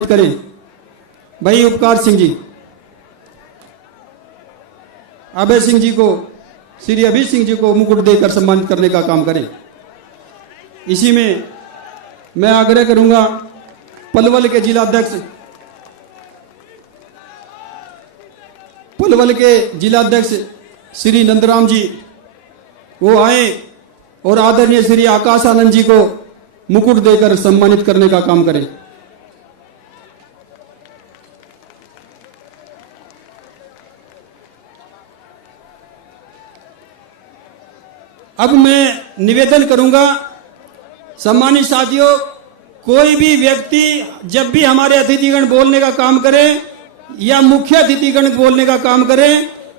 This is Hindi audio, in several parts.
करें भाई उपकार सिंह जी, अभय सिंह जी को, श्री अभय सिंह जी को मुकुट देकर सम्मानित करने का काम करें। इसी में मैं आग्रह करूंगा पलवल के जिलाध्यक्ष श्री नंदराम जी वो आए और आदरणीय श्री आकाश आनंद जी को मुकुट देकर सम्मानित करने का काम करें। अब मैं निवेदन करूंगा सम्मानित साथियों, कोई भी व्यक्ति जब भी हमारे अतिथिगण बोलने का काम करे या मुख्य अतिथिगण बोलने का काम करे,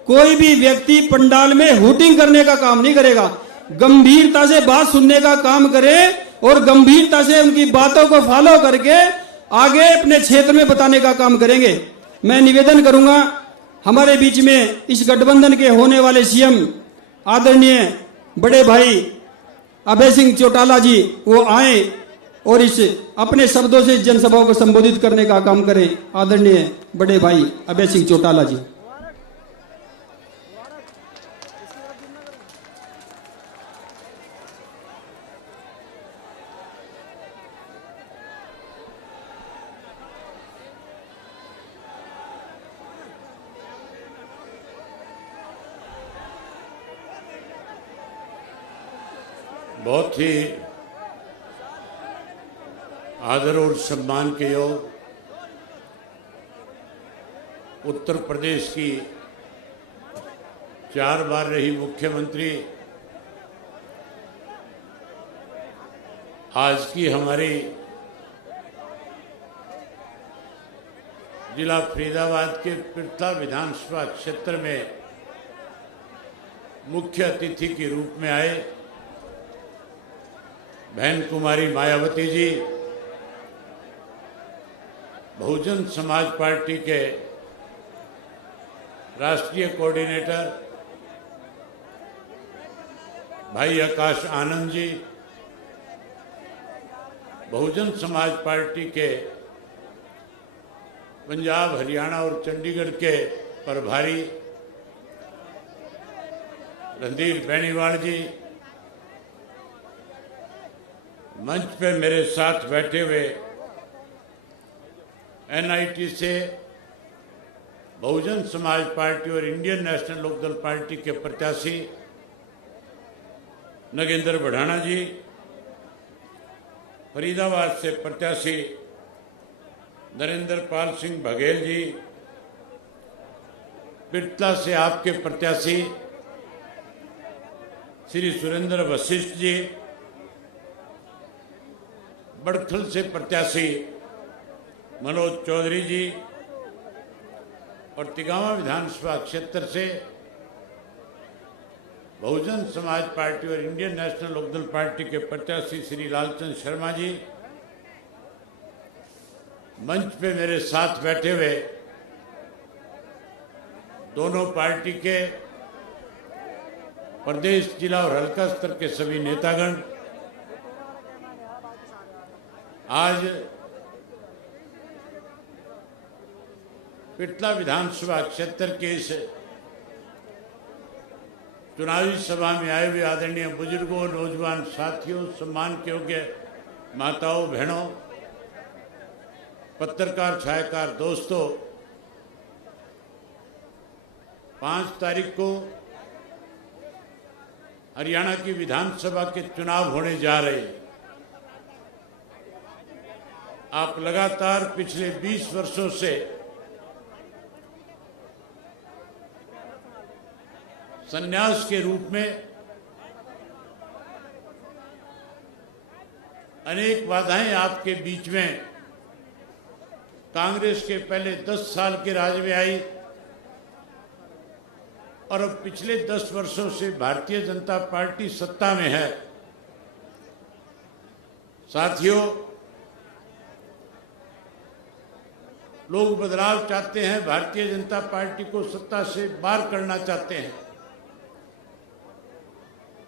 कोई भी व्यक्ति पंडाल में हुटिंग करने का काम नहीं करेगा। गंभीरता से बात सुनने का काम करे और गंभीरता से उनकी बातों को फॉलो करके आगे अपने क्षेत्र में बताने का काम करेंगे। मैं निवेदन करूंगा हमारे बीच में इस गठबंधन के होने वाले सीएम आदरणीय बड़े भाई अभय सिंह चौटाला जी वो आए और इस अपने शब्दों से जनसभाओं को संबोधित करने का काम करें। आदरणीय बड़े भाई अभय सिंह चौटाला जी। बहुत ही आदर और सम्मान के योग उत्तर प्रदेश की 4 बार रही मुख्यमंत्री, आज की हमारी जिला फरीदाबाद के पिरथा विधानसभा क्षेत्र में मुख्य अतिथि के रूप में आए बहन कुमारी मायावती जी, बहुजन समाज पार्टी के राष्ट्रीय कोऑर्डिनेटर भाई आकाश आनंद जी, बहुजन समाज पार्टी के पंजाब, हरियाणा और चंडीगढ़ के प्रभारी रणधीर बेनीवाल जी, मंच पे मेरे साथ बैठे हुए एनआईटी से बहुजन समाज पार्टी और इंडियन नेशनल लोकदल पार्टी के प्रत्याशी नगेंद्र बढ़ाना जी, फरीदाबाद से प्रत्याशी नरेंद्र पाल सिंह बघेल जी, पिरथा से आपके प्रत्याशी श्री सुरेंद्र वशिष्ठ जी, बड़थल से प्रत्याशी मनोज चौधरी जी और तिगावा विधानसभा क्षेत्र से बहुजन समाज पार्टी और इंडियन नेशनल लोकदल पार्टी के प्रत्याशी श्री लालचंद शर्मा जी, मंच पे मेरे साथ बैठे हुए दोनों पार्टी के प्रदेश, जिला और हल्का स्तर के सभी नेतागण, आज पिरथा विधानसभा क्षेत्र के इस चुनावी सभा में आए हुए आदरणीय बुजुर्गों, नौजवान साथियों, सम्मान के योग्य माताओं, बहनों, पत्रकार, छायाकार दोस्तों, 5 तारीख को हरियाणा की विधानसभा के चुनाव होने जा रहे हैं। आप लगातार पिछले 20 वर्षों से संन्यास के रूप में अनेक बाधाएं आपके बीच में कांग्रेस के पहले 10 साल के राज में आई और अब पिछले 10 वर्षों से भारतीय जनता पार्टी सत्ता में है। साथियों, लोग बदलाव चाहते हैं, भारतीय जनता पार्टी को सत्ता से बाहर करना चाहते हैं,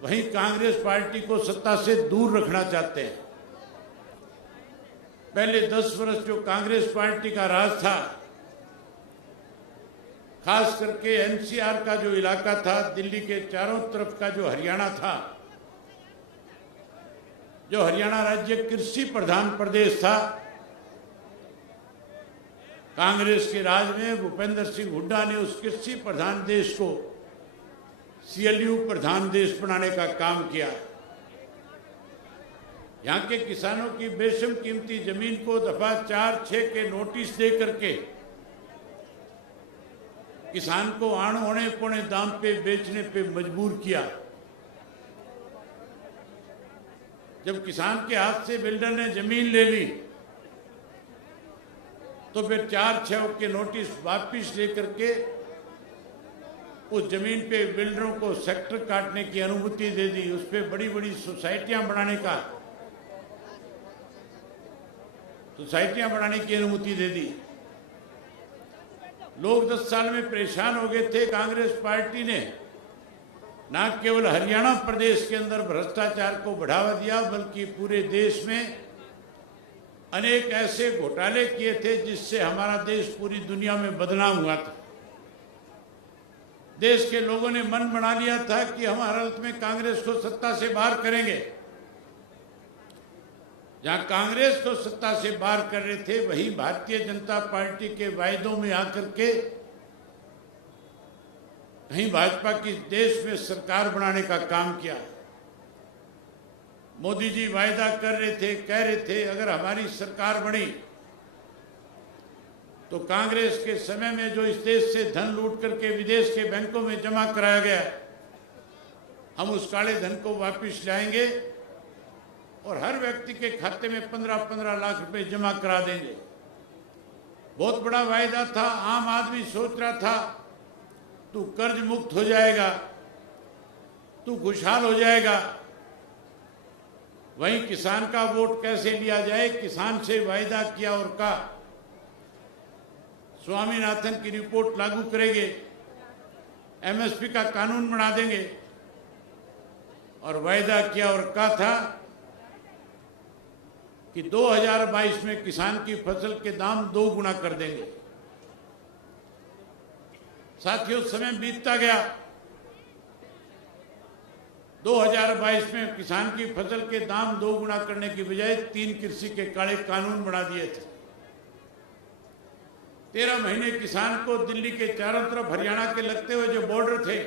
वहीं कांग्रेस पार्टी को सत्ता से दूर रखना चाहते हैं। पहले 10 वर्ष जो कांग्रेस पार्टी का राज था, खास करके एनसीआर का जो इलाका था, दिल्ली के चारों तरफ का जो हरियाणा था, जो हरियाणा राज्य कृषि प्रधान प्रदेश था, कांग्रेस के राज में भूपेंद्र सिंह हुड्डा ने उस कृषि प्रधान देश को सीएलयू प्रधान देश बनाने का काम किया। यहाँ के किसानों की बेशम कीमती जमीन को दफा 4-6 के नोटिस दे करके किसान को आण होने पौने दाम पे बेचने पे मजबूर किया। जब किसान के हाथ से बिल्डर ने जमीन ले ली तो फिर 4-6 के नोटिस वापिस लेकर के उस जमीन पे बिल्डरों को सेक्टर काटने की अनुमति दे दी। उस पर बड़ी बड़ी सोसाइटियां बनाने की अनुमति दे दी। लोग 10 साल में परेशान हो गए थे। कांग्रेस पार्टी ने न केवल हरियाणा प्रदेश के अंदर भ्रष्टाचार को बढ़ावा दिया, बल्कि पूरे देश में अनेक ऐसे घोटाले किए थे जिससे हमारा देश पूरी दुनिया में बदनाम हुआ था। देश के लोगों ने मन बना लिया था कि हम हर हालत में कांग्रेस को सत्ता से बाहर करेंगे। जहां कांग्रेस को सत्ता से बाहर कर रहे थे, वही भारतीय जनता पार्टी के वायदों में आकर के कहीं भाजपा की देश में सरकार बनाने का काम किया। मोदी जी वायदा कर रहे थे, कह रहे थे अगर हमारी सरकार बनी तो कांग्रेस के समय में जो इस देश से धन लूट करके विदेश के बैंकों में जमा कराया गया, हम उस काले धन को वापस लाएंगे और हर व्यक्ति के खाते में 15-15 लाख रुपए जमा करा देंगे। बहुत बड़ा वायदा था। आम आदमी सोच रहा था तू कर्ज मुक्त हो जाएगा, तू खुशहाल हो जाएगा। वहीं किसान का वोट कैसे लिया जाए, किसान से वायदा किया और कहा स्वामीनाथन की रिपोर्ट लागू करेंगे, एमएसपी का कानून बना देंगे, और वायदा किया और कहा था कि 2022 में किसान की फसल के दाम 2 गुना कर देंगे। साथियों, समय बीतता गया। 2022 में किसान की फसल के दाम 2 गुना करने की बजाय 3 कृषि के काले कानून बना दिए थे। 13 महीने किसान को दिल्ली के चारों तरफ हरियाणा के लगते हुए जो बॉर्डर थे,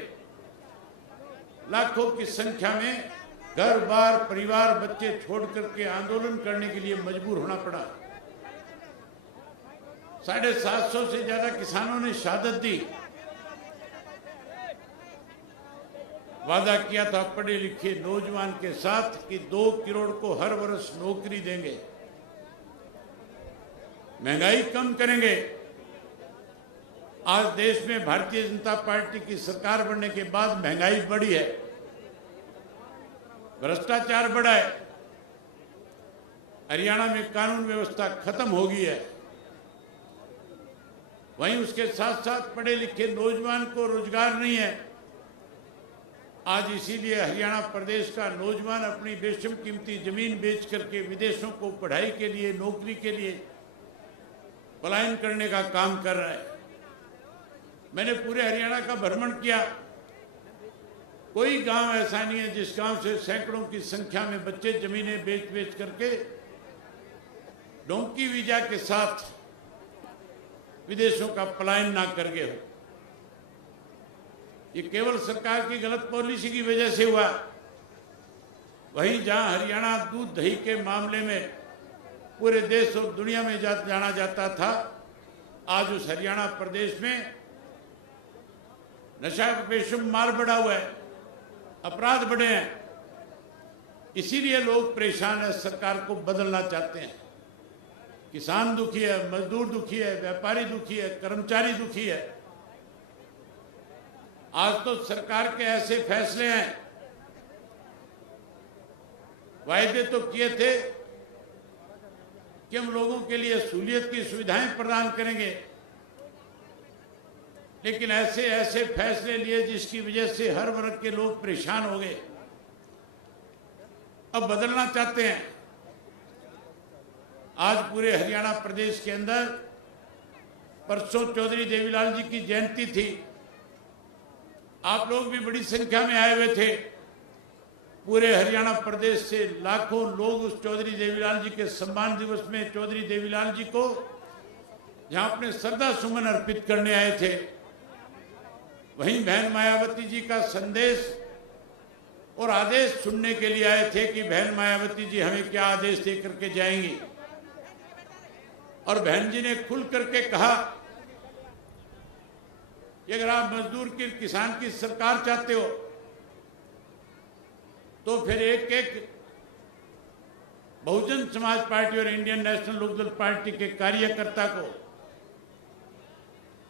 लाखों की संख्या में घर बार परिवार बच्चे छोड़ करके आंदोलन करने के लिए मजबूर होना पड़ा। 750 से ज्यादा किसानों ने शहादत दी। वादा किया था पढ़े लिखे नौजवान के साथ कि 2 करोड़ को हर वर्ष नौकरी देंगे, महंगाई कम करेंगे। आज देश में भारतीय जनता पार्टी की सरकार बनने के बाद महंगाई बढ़ी है, भ्रष्टाचार बढ़ा है, हरियाणा में कानून व्यवस्था खत्म हो गई है। वहीं उसके साथ साथ पढ़े लिखे नौजवान को रोजगार नहीं है। आज इसीलिए हरियाणा प्रदेश का नौजवान अपनी बेशम कीमती जमीन बेच करके विदेशों को पढ़ाई के लिए, नौकरी के लिए पलायन करने का काम कर रहा है। मैंने पूरे हरियाणा का भ्रमण किया। कोई गांव ऐसा नहीं है जिस गांव से सैकड़ों की संख्या में बच्चे जमीनें बेच बेच करके डोंकी वीजा के साथ विदेशों का पलायन ना कर गए हो। ये केवल सरकार की गलत पॉलिसी की वजह से हुआ। वहीं जहां हरियाणा दूध दही के मामले में पूरे देश और दुनिया में जाना जाता था, आज उस हरियाणा प्रदेश में नशा का बेशुमार मार बढ़ा हुआ है, अपराध बढ़े हैं। इसीलिए लोग परेशान है, सरकार को बदलना चाहते हैं। किसान दुखी है, मजदूर दुखी है, व्यापारी दुखी है, कर्मचारी दुखी है। आज तो सरकार के ऐसे फैसले हैं, वायदे तो किए थे कि हम लोगों के लिए सहूलियत की सुविधाएं प्रदान करेंगे, लेकिन ऐसे ऐसे फैसले लिए जिसकी वजह से हर वर्ग के लोग परेशान हो गए। अब बदलना चाहते हैं। आज पूरे हरियाणा प्रदेश के अंदर परसों चौधरी देवीलाल जी की जयंती थी। आप लोग भी बड़ी संख्या में आए हुए थे। पूरे हरियाणा प्रदेश से लाखों लोग उस चौधरी देवीलाल जी के सम्मान दिवस में चौधरी देवीलाल जी को जहां अपने श्रद्धा सुमन अर्पित करने आए थे, वहीं बहन मायावती जी का संदेश और आदेश सुनने के लिए आए थे कि बहन मायावती जी हमें क्या आदेश दे करके जाएंगी। और बहन जी ने खुल करके कहा कि अगर आप मजदूर की किसान की सरकार चाहते हो तो फिर एक एक बहुजन समाज पार्टी और इंडियन नेशनल लोकदल पार्टी के कार्यकर्ता को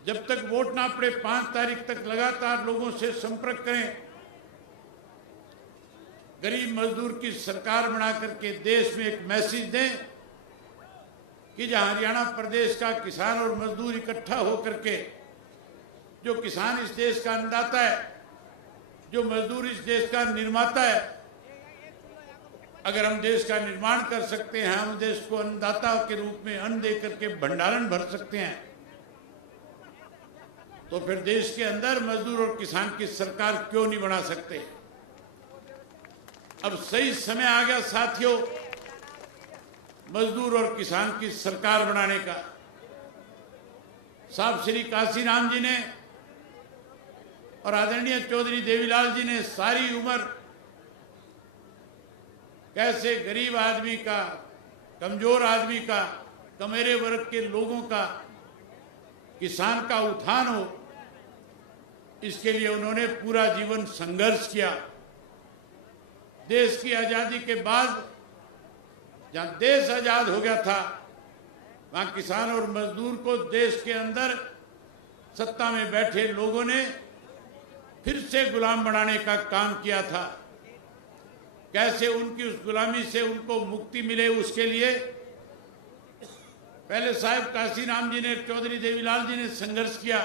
जब तक वोट ना पड़े 5 तारीख तक लगातार लोगों से संपर्क करें, गरीब मजदूर की सरकार बना करके देश में एक मैसेज दें कि जहां हरियाणा प्रदेश का किसान और मजदूर इकट्ठा होकर के, जो किसान इस देश का अन्नदाता है, जो मजदूर इस देश का निर्माता है, अगर हम देश का निर्माण कर सकते हैं, हम देश को अन्नदाता के रूप में अन्न दे करके भंडारण भर सकते हैं, तो फिर देश के अंदर मजदूर और किसान की सरकार क्यों नहीं बना सकते। अब सही समय आ गया साथियों मजदूर और किसान की सरकार बनाने का। साहब श्री काशीराम जी ने और आदरणीय चौधरी देवीलाल जी ने सारी उम्र कैसे गरीब आदमी का, कमजोर आदमी का, कमेरे वर्ग के लोगों का, किसान का उत्थान हो, इसके लिए उन्होंने पूरा जीवन संघर्ष किया। देश की आजादी के बाद जहां देश आजाद हो गया था, वहां किसान और मजदूर को देश के अंदर सत्ता में बैठे लोगों ने फिर से गुलाम बनाने का काम किया था। कैसे उनकी उस गुलामी से उनको मुक्ति मिले, उसके लिए पहले साहब काशीराम जी ने, चौधरी देवीलाल जी ने संघर्ष किया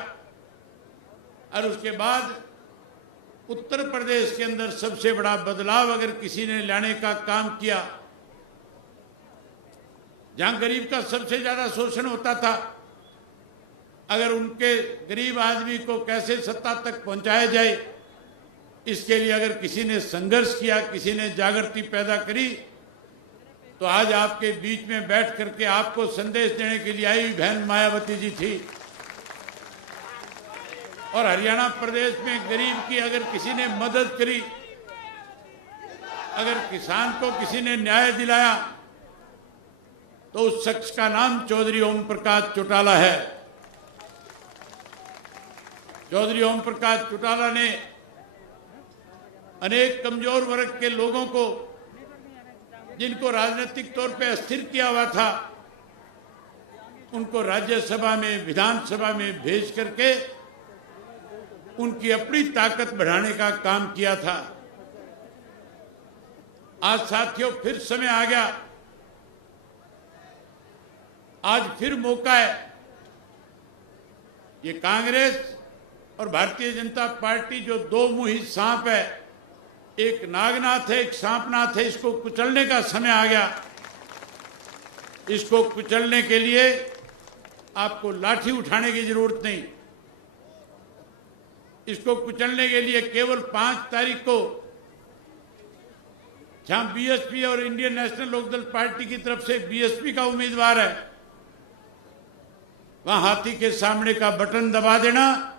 और उसके बाद उत्तर प्रदेश के अंदर सबसे बड़ा बदलाव अगर किसी ने लाने का काम किया, जहां गरीब का सबसे ज्यादा शोषण होता था, अगर उनके गरीब आदमी को कैसे सत्ता तक पहुंचाया जाए, इसके लिए अगर किसी ने संघर्ष किया, किसी ने जागृति पैदा करी, तो आज आपके बीच में बैठ करके आपको संदेश देने के लिए आई हुई बहन मायावती जी थी। और हरियाणा प्रदेश में गरीब की अगर किसी ने मदद करी, अगर किसान को किसी ने न्याय दिलाया, तो उस शख्स का नाम चौधरी ओम प्रकाश चौटाला है। चौधरी ओम प्रकाश चौटाला ने अनेक कमजोर वर्ग के लोगों को, जिनको राजनीतिक तौर पे अस्थिर किया हुआ था, उनको राज्यसभा में, विधानसभा में भेज करके उनकी अपनी ताकत बढ़ाने का काम किया था। आज साथियों फिर समय आ गया, आज फिर मौका है। ये कांग्रेस और भारतीय जनता पार्टी जो दो मुंही सांप है, एक नागनाथ है, एक सांपनाथ है, इसको कुचलने का समय आ गया। इसको कुचलने के लिए आपको लाठी उठाने की जरूरत नहीं। इसको कुचलने के लिए केवल 5 तारीख को जहां बीएसपी और इंडियन नेशनल लोकदल पार्टी की तरफ से बीएसपी का उम्मीदवार है, वहां हाथी के सामने का बटन दबा देना,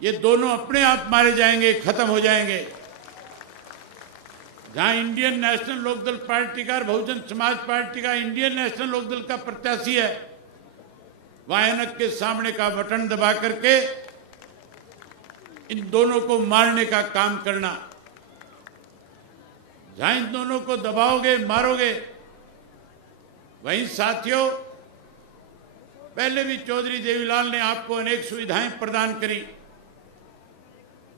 ये दोनों अपने आप मारे जाएंगे, खत्म हो जाएंगे। जहां इंडियन नेशनल लोकदल पार्टी का और बहुजन समाज पार्टी का इंडियन नेशनल लोकदल का प्रत्याशी है, वहां ऐनक के सामने का बटन दबा करके इन दोनों को मारने का काम करना। जहां इन दोनों को दबाओगे, मारोगे, वहीं साथियों पहले भी चौधरी देवीलाल ने आपको अनेक सुविधाएं प्रदान करी।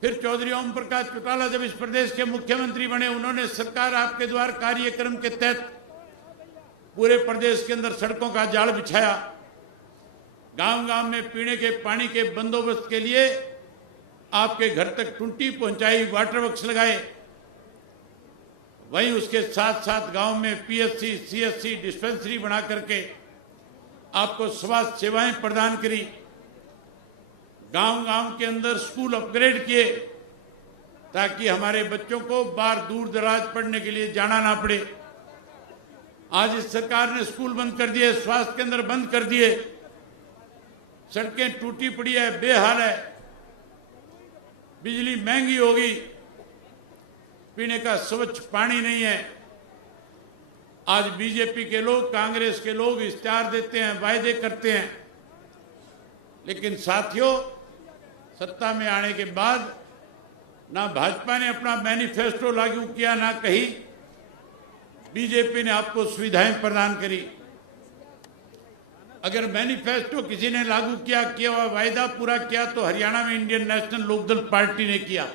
फिर चौधरी ओम प्रकाश चौटाला जब इस प्रदेश के मुख्यमंत्री बने, उन्होंने सरकार आपके द्वार कार्यक्रम के तहत पूरे प्रदेश के अंदर सड़कों का जाल बिछाया। गांव-गांव में पीने के पानी के बंदोबस्त के लिए आपके घर तक टुंटी पहुंचाई, वाटर वर्क्स लगाए। वहीं उसके साथ साथ गांव में पीएचसी, सीएचसी, डिस्पेंसरी बना करके आपको स्वास्थ्य सेवाएं प्रदान करी। गांव-गांव के अंदर स्कूल अपग्रेड किए ताकि हमारे बच्चों को बाहर दूर दराज पढ़ने के लिए जाना ना पड़े। आज इस सरकार ने स्कूल बंद कर दिए, स्वास्थ्य केंद्र बंद कर दिए, सड़कें टूटी पड़ी है, बेहाल है, बिजली महंगी हो गई, पीने का स्वच्छ पानी नहीं है। आज बीजेपी के लोग, कांग्रेस के लोग इश्तेहार देते हैं, वायदे करते हैं, लेकिन साथियों सत्ता में आने के बाद ना भाजपा ने अपना मैनिफेस्टो लागू किया, ना कहीं बीजेपी ने आपको सुविधाएं प्रदान करी। अगर मैनिफेस्टो किसी ने लागू किया हुआ वायदा पूरा किया तो हरियाणा में इंडियन नेशनल लोकदल पार्टी ने किया।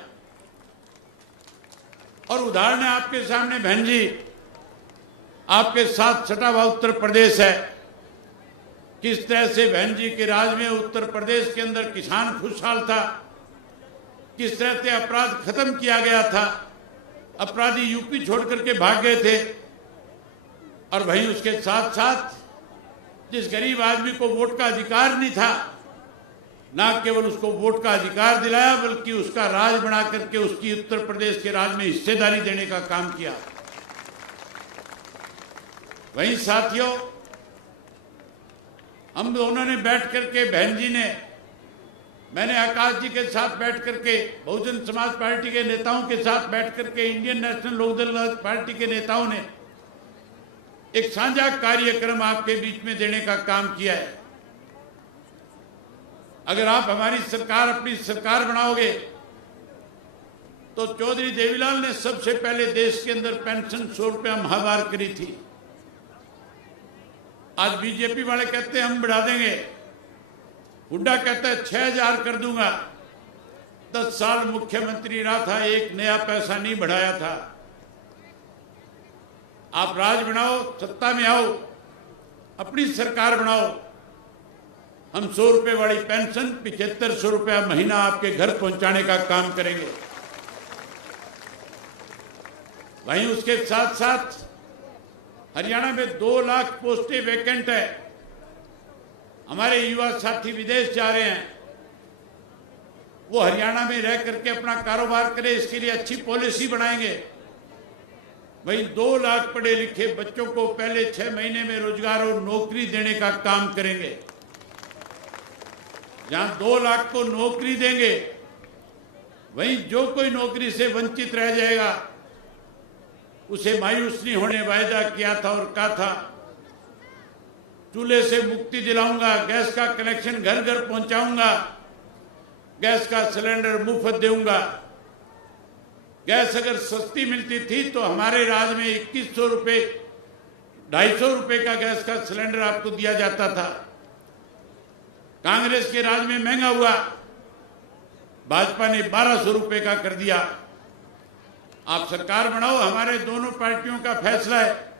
और उदाहरण है आपके सामने बहन जी, आपके साथ सटा हुआ उत्तर प्रदेश है। किस तरह से बहन जी के राज में उत्तर प्रदेश के अंदर किसान खुशहाल था, किस तरह से अपराध खत्म किया गया था, अपराधी यूपी छोड़ करके भाग गए थे। और वहीं उसके साथ साथ जिस गरीब आदमी को वोट का अधिकार नहीं था, ना केवल उसको वोट का अधिकार दिलाया बल्कि उसका राज बना करके उसकी उत्तर प्रदेश के राज में हिस्सेदारी देने का काम किया। वहीं साथियों हम दोनों ने बैठ करके, बहन जी ने, मैंने आकाश जी के साथ बैठ करके, बहुजन समाज पार्टी के नेताओं के साथ बैठ करके, इंडियन नेशनल लोकदल पार्टी के नेताओं ने एक साझा कार्यक्रम आपके बीच में देने का काम किया है। अगर आप हमारी सरकार, अपनी सरकार बनाओगे तो चौधरी देवीलाल ने सबसे पहले देश के अंदर पेंशन 100 रुपया माहवार करी थी। आज बीजेपी वाले कहते हैं हम बढ़ा देंगे, हुड्डा कहता है 6000 कर दूंगा। 10 साल मुख्यमंत्री रहा था, एक नया पैसा नहीं बढ़ाया था। आप राज बनाओ, सत्ता में आओ, अपनी सरकार बनाओ, हम 100 रुपए वाली पेंशन 7500 रुपया महीना आपके घर पहुंचाने का काम करेंगे। वहीं उसके साथ साथ हरियाणा में 2 लाख पोस्टें वैकेंट है। हमारे युवा साथी विदेश जा रहे हैं, वो हरियाणा में रह करके अपना कारोबार करें, इसके लिए अच्छी पॉलिसी बनाएंगे। वहीं 2 लाख पढ़े लिखे बच्चों को पहले 6 महीने में रोजगार और नौकरी देने का काम करेंगे। जहां 2 लाख को नौकरी देंगे, वहीं जो कोई नौकरी से वंचित रह जाएगा उसे मायूस नहीं होने वायदा किया था और कहा था चूल्हे से मुक्ति दिलाऊंगा, गैस का कनेक्शन घर घर पहुंचाऊंगा, गैस का सिलेंडर मुफ्त दूंगा। गैस अगर सस्ती मिलती थी तो हमारे राज में 2100 रुपये, 250 रुपये का गैस का सिलेंडर आपको दिया जाता था। कांग्रेस के राज में महंगा हुआ, भाजपा ने 1200 रुपये का कर दिया। आप सरकार बनाओ, हमारे दोनों पार्टियों का फैसला है,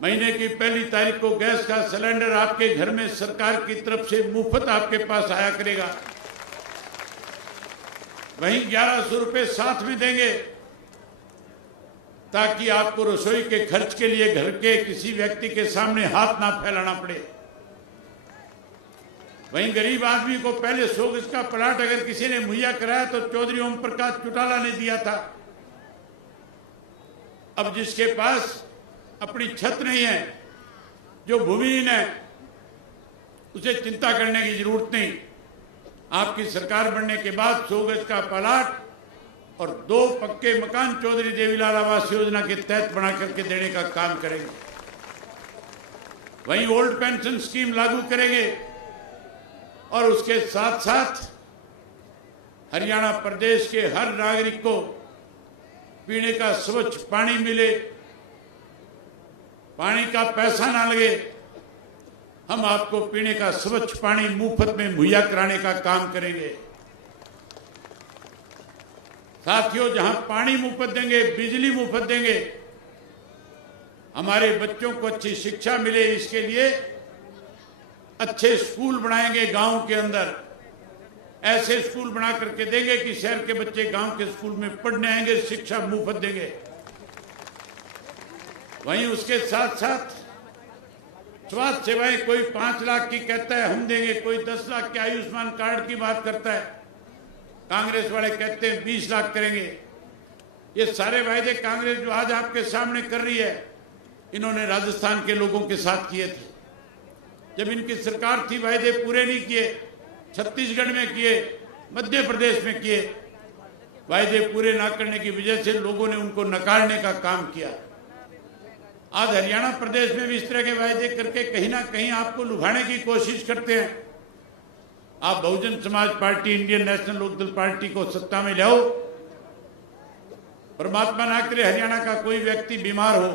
महीने की 1 तारीख को गैस का सिलेंडर आपके घर में सरकार की तरफ से मुफ्त आपके पास आया करेगा। वहीं 1100 रुपये साथ में देंगे ताकि आपको रसोई के खर्च के लिए घर के किसी व्यक्ति के सामने हाथ ना फैलाना पड़े। वहीं गरीब आदमी को पहले 100 गज का प्लाट अगर किसी ने मुहैया कराया तो चौधरी ओम प्रकाश चौटाला ने दिया था। अब जिसके पास अपनी छत नहीं है, जो भूमिहीन है, उसे चिंता करने की जरूरत नहीं। आपकी सरकार बनने के बाद 100 गज का प्लाट और 2 पक्के मकान चौधरी देवीलाल आवास योजना के तहत बना करके देने का काम करेंगे। वहीं ओल्ड पेंशन स्कीम लागू करेंगे और उसके साथ साथ हरियाणा प्रदेश के हर नागरिक को पीने का स्वच्छ पानी मिले, पानी का पैसा ना लगे। हम आपको पीने का स्वच्छ पानी मुफ्त में मुहैया कराने का काम करेंगे। साथियों, जहां पानी मुफ्त देंगे, बिजली मुफ्त देंगे, हमारे बच्चों को अच्छी शिक्षा मिले, इसके लिए अच्छे स्कूल बनाएंगे। गांव के अंदर ऐसे स्कूल बना करके देंगे कि शहर के बच्चे गांव के स्कूल में पढ़ने आएंगे, शिक्षा मुफ्त देंगे। वहीं उसके साथ साथ स्वास्थ्य सेवाएं कोई 5 लाख की कहता है हम देंगे, कोई 10 लाख के आयुष्मान कार्ड की बात करता है, कांग्रेस वाले कहते हैं 20 लाख करेंगे। ये सारे वायदे कांग्रेस जो आज आपके सामने कर रही है, इन्होंने राजस्थान के लोगों के साथ किए थे। जब इनकी सरकार थी वायदे पूरे नहीं किए, छत्तीसगढ़ में किए, मध्य प्रदेश में किए। वायदे पूरे ना करने की वजह से लोगों ने उनको नकारने का काम किया। आज हरियाणा प्रदेश में भी इस तरह के वायदे करके कहीं ना कहीं आपको लुभाने की कोशिश करते हैं। आप Bahujan Samaj party, Indian National Lokdal party को सत्ता में लाओ, परमात्मा ना करे हरियाणा का कोई व्यक्ति बीमार हो।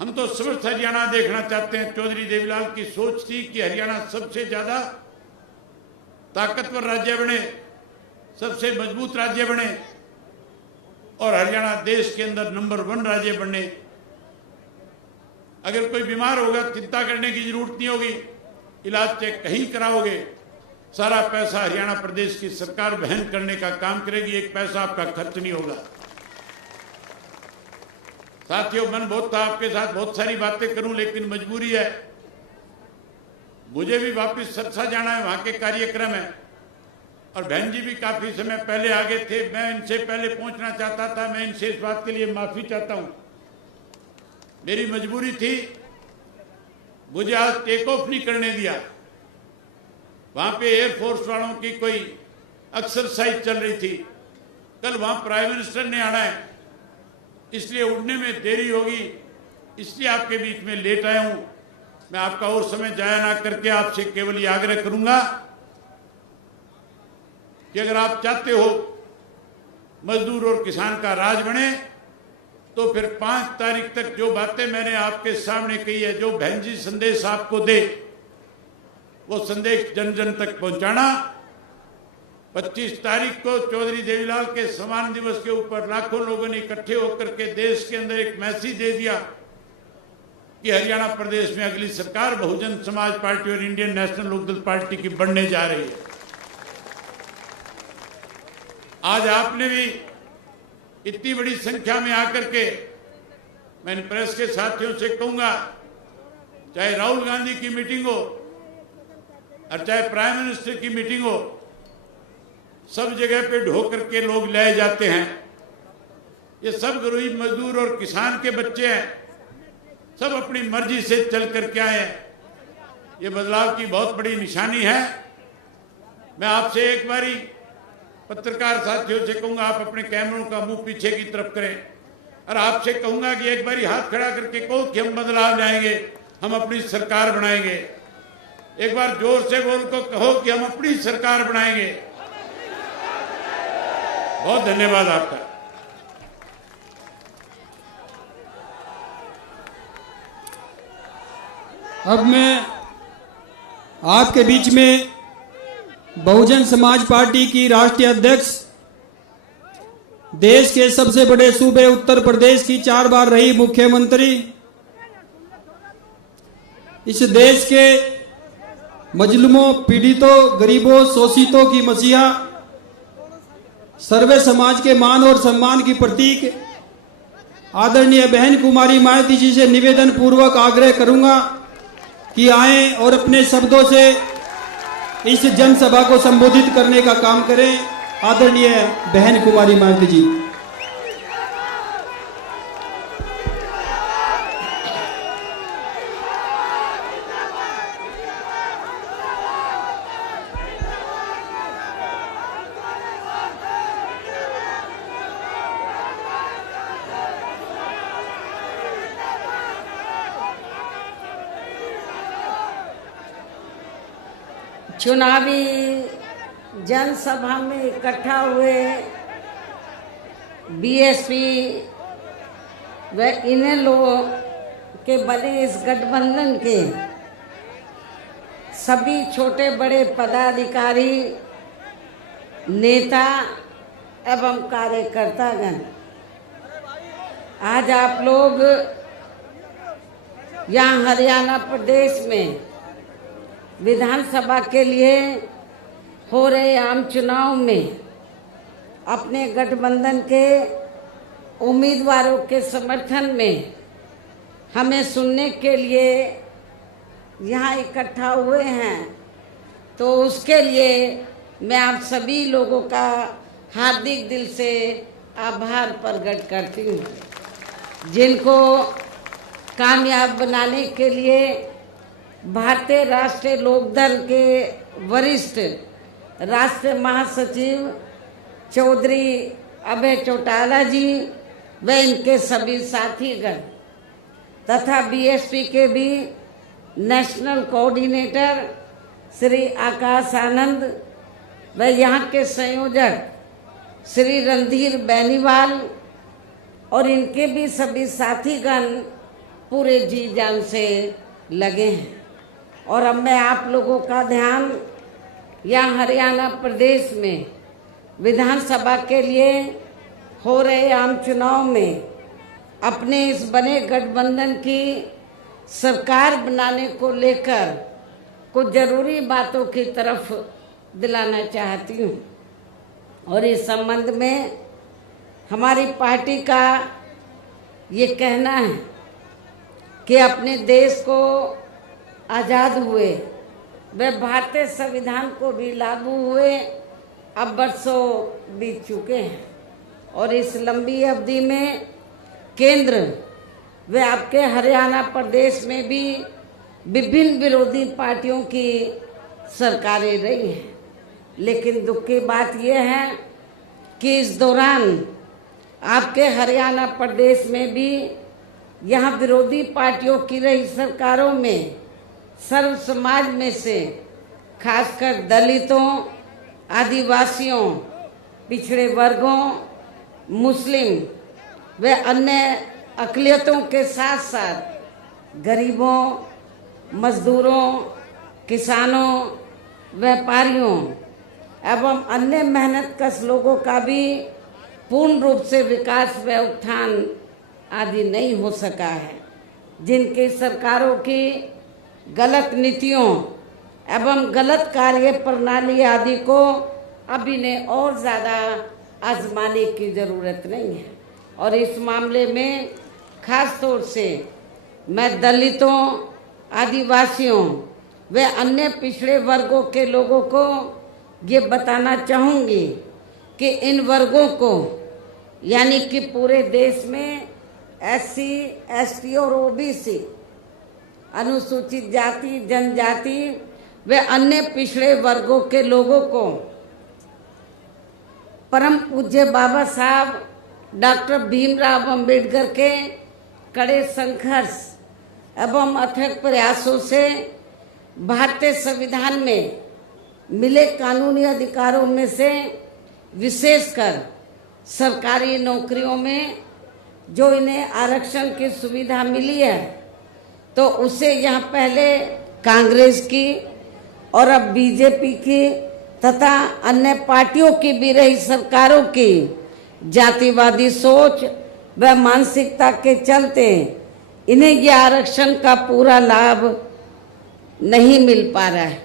हम तो समस्त हरियाणा देखना चाहते हैं। चौधरी देवीलाल की सोच थी कि हरियाणा सबसे ज्यादा ताकतवर राज्य बने, सबसे मजबूत राज्य बने और हरियाणा देश के अंदर नंबर 1 राज्य बने। अगर कोई बीमार होगा चिंता करने की जरूरत नहीं होगी, इलाज चेक कहीं कराओगे, सारा पैसा हरियाणा प्रदेश की सरकार वहन करने का काम करेगी, एक पैसा आपका खर्च नहीं होगा। साथियों, मन बहुत था आपके साथ बहुत सारी बातें करूं, लेकिन मजबूरी है, मुझे भी वापस सरसा जाना है, वहां के कार्यक्रम है और बहन जी भी काफी समय पहले आ गए थे। मैं इनसे पहले पहुंचना चाहता था, मैं इनसे इस बात के लिए माफी चाहता हूं। मेरी मजबूरी थी, मुझे आज टेक ऑफ नहीं करने दिया। वहां पे एयरफोर्स वालों की कोई एक्सरसाइज चल रही थी। कल वहां प्राइम मिनिस्टर ने आना है, इसलिए उड़ने में देरी होगी, इसलिए आपके बीच में लेट आया हूं। मैं आपका और समय जाया ना करके आपसे केवल ये आग्रह करूंगा कि अगर आप चाहते हो मजदूर और किसान का राज बने, तो फिर 5 तारीख तक जो बातें मैंने आपके सामने कही है, जो बहन जी संदेश आपको दे, वो संदेश जन जन तक पहुंचाना। 25 तारीख को चौधरी देवीलाल के सम्मान दिवस के ऊपर लाखों लोगों ने इकट्ठे होकर के देश के अंदर एक मैसेज दे दिया कि हरियाणा प्रदेश में अगली सरकार बहुजन समाज पार्टी और इंडियन नेशनल लोकदल पार्टी की बनने जा रही है। आज आपने भी इतनी बड़ी संख्या में आकर के, मैं प्रेस के साथियों से कहूंगा, चाहे राहुल गांधी की मीटिंग हो और चाहे प्राइम मिनिस्टर की मीटिंग हो, सब जगह पे ढो करके लोग लाए जाते हैं। ये सब गरीब मजदूर और किसान के बच्चे हैं, सब अपनी मर्जी से चल करके आए हैं। ये बदलाव की बहुत बड़ी निशानी है। मैं आपसे एक बारी पत्रकार साथियों से कहूंगा, आप अपने कैमरों का मुंह पीछे की तरफ करें और आपसे कहूंगा कि एक बारी हाथ खड़ा करके कहो कि हम बदलाव लाएंगे, हम अपनी सरकार बनाएंगे। एक बार जोर से बोल को कहो कि हम अपनी सरकार बनाएंगे। बहुत धन्यवाद आपका। अब मैं आपके बीच में बहुजन समाज पार्टी की राष्ट्रीय अध्यक्ष, देश के सबसे बड़े सूबे उत्तर प्रदेश की 4 बार रही मुख्यमंत्री, इस देश के मजलूमों, पीड़ितों, गरीबों, शोषितों की मसीहा, सर्वे समाज के मान और सम्मान की प्रतीक आदरणीय बहन कुमारी मायावती जी से निवेदन पूर्वक आग्रह करूंगा कि आए और अपने शब्दों से इस जनसभा को संबोधित करने का काम करें। आदरणीय बहन कुमारी मायावती जी। चुनावी जनसभा में इकट्ठा हुए बीएसपी व इन लोगों के बने इस गठबंधन के सभी छोटे बड़े पदाधिकारी, नेता एवं कार्यकर्तागण, आज आप लोग यहाँ हरियाणा प्रदेश में विधानसभा के लिए हो रहे आम चुनाव में अपने गठबंधन के उम्मीदवारों के समर्थन में हमें सुनने के लिए यहाँ इकट्ठा हुए हैं, तो उसके लिए मैं आप सभी लोगों का हार्दिक दिल से आभार प्रकट करती हूँ, जिनको कामयाब बनाने के लिए भारतीय राष्ट्रीय लोकदल के वरिष्ठ राष्ट्रीय महासचिव चौधरी अभय चौटाला जी व इनके सभी साथीगण तथा बीएसपी के भी नेशनल कोऑर्डिनेटर श्री आकाश आनंद व यहाँ के संयोजक श्री रणधीर बेनीवाल और इनके भी सभी साथीगण पूरे जी जान से लगे हैं। और अब मैं आप लोगों का ध्यान यहाँ हरियाणा प्रदेश में विधानसभा के लिए हो रहे आम चुनाव में अपने इस बने गठबंधन की सरकार बनाने को लेकर कुछ जरूरी बातों की तरफ दिलाना चाहती हूँ। और इस संबंध में हमारी पार्टी का ये कहना है कि अपने देश को आज़ाद हुए व भारतीय संविधान को भी लागू हुए अब वर्षों बीत चुके हैं, और इस लंबी अवधि में केंद्र व आपके हरियाणा प्रदेश में भी विभिन्न विरोधी पार्टियों की सरकारें रही हैं। लेकिन दुख की बात यह है कि इस दौरान आपके हरियाणा प्रदेश में भी यहाँ विरोधी पार्टियों की रही सरकारों में सर्व समाज में से खासकर दलितों, आदिवासियों, पिछड़े वर्गों, मुस्लिम व अन्य अक़लियतों के साथ साथ गरीबों, मजदूरों, किसानों, व्यापारियों एवं अन्य मेहनतकश लोगों का भी पूर्ण रूप से विकास व उत्थान आदि नहीं हो सका है, जिनकी सरकारों की गलत नीतियों एवं गलत कार्य प्रणाली आदि को अब इन्हें और ज़्यादा आजमाने की ज़रूरत नहीं है। और इस मामले में खास तौर से मैं दलितों, आदिवासियों व अन्य पिछड़े वर्गों के लोगों को ये बताना चाहूँगी कि इन वर्गों को यानी कि पूरे देश में SC, ST और OBC अनुसूचित जाति, जनजाति व अन्य पिछड़े वर्गों के लोगों को परम पूज्य बाबा साहब डॉक्टर भीमराव अंबेडकर के कड़े संघर्ष एवं अथक प्रयासों से भारतीय संविधान में मिले कानूनी अधिकारों में से विशेषकर सरकारी नौकरियों में जो इन्हें आरक्षण की सुविधा मिली है, तो उसे यहाँ पहले कांग्रेस की और अब बीजेपी की तथा अन्य पार्टियों की भी रही सरकारों की जातिवादी सोच व मानसिकता के चलते इन्हें यह आरक्षण का पूरा लाभ नहीं मिल पा रहा है।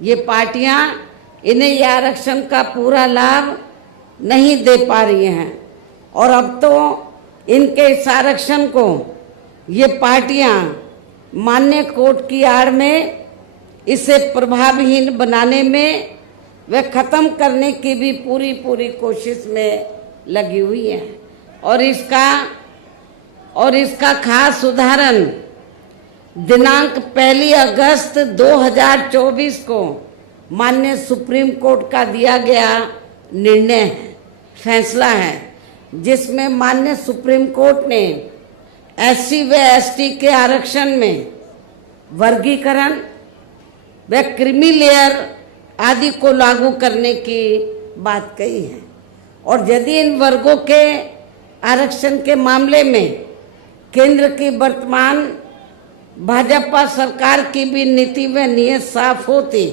ये पार्टियां इन्हें यह आरक्षण का पूरा लाभ नहीं दे पा रही हैं, और अब तो इनके इस आरक्षण को ये पार्टियां मान्य कोर्ट की आड़ में इसे प्रभावहीन बनाने में व खत्म करने की भी पूरी कोशिश में लगी हुई है। और इसका खास उदाहरण दिनांक 1 अगस्त 2024 को माननीय सुप्रीम कोर्ट का दिया गया निर्णय है, फैसला है, जिसमें माननीय सुप्रीम कोर्ट ने SC व ST के आरक्षण में वर्गीकरण व क्रीमी लेयर आदि को लागू करने की बात कही है। और यदि इन वर्गों के आरक्षण के मामले में केंद्र की वर्तमान भाजपा सरकार की भी नीति व नीयत साफ होती,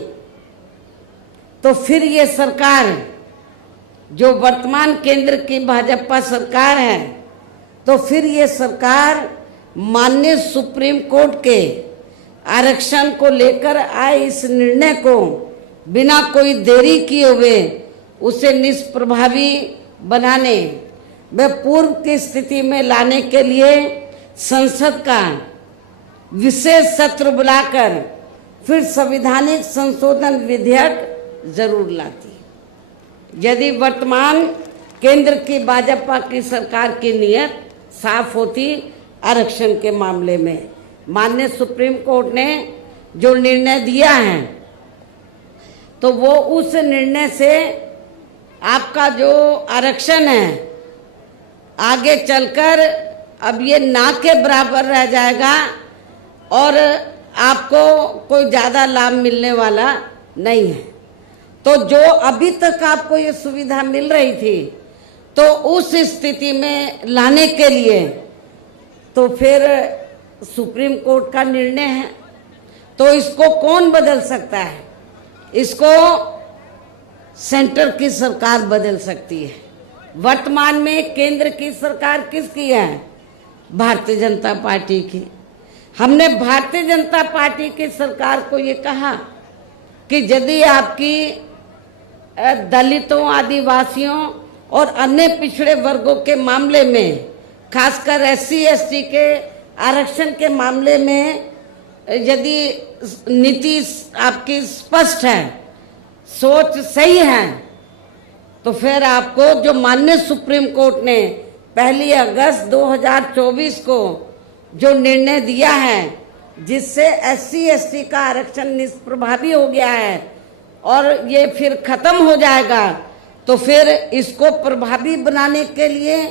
तो फिर ये सरकार जो वर्तमान केंद्र की भाजपा सरकार है, तो फिर ये सरकार माननीय सुप्रीम कोर्ट के आरक्षण को लेकर आए इस निर्णय को बिना कोई देरी किए हुए उसे निष्प्रभावी बनाने व पूर्व की स्थिति में लाने के लिए संसद का विशेष सत्र बुलाकर फिर संवैधानिक संशोधन विधेयक जरूर लाती। यदि वर्तमान केंद्र की भाजपा की सरकार की नीयत साफ होती आरक्षण के मामले में, माननीय सुप्रीम कोर्ट ने जो निर्णय दिया है तो वो उस निर्णय से आपका जो आरक्षण है आगे चलकर अब ये ना के बराबर रह जाएगा और आपको कोई ज़्यादा लाभ मिलने वाला नहीं है। तो जो अभी तक आपको ये सुविधा मिल रही थी तो उस स्थिति में लाने के लिए तो फिर सुप्रीम कोर्ट का निर्णय है, तो इसको कौन बदल सकता है? इसको सेंटर की सरकार बदल सकती है। वर्तमान में केंद्र की सरकार किसकी है? भारतीय जनता पार्टी की। हमने भारतीय जनता पार्टी की सरकार को ये कहा कि यदि आपकी दलितों, आदिवासियों और अन्य पिछड़े वर्गों के मामले में, खासकर SC ST के आरक्षण के मामले में यदि नीति आपकी स्पष्ट है, सोच सही है, तो फिर आपको जो माननीय सुप्रीम कोर्ट ने 1 अगस्त 2024 को जो निर्णय दिया है जिससे SC ST का आरक्षण निष्प्रभावी हो गया है और ये फिर खत्म हो जाएगा, तो फिर इसको प्रभावी बनाने के लिए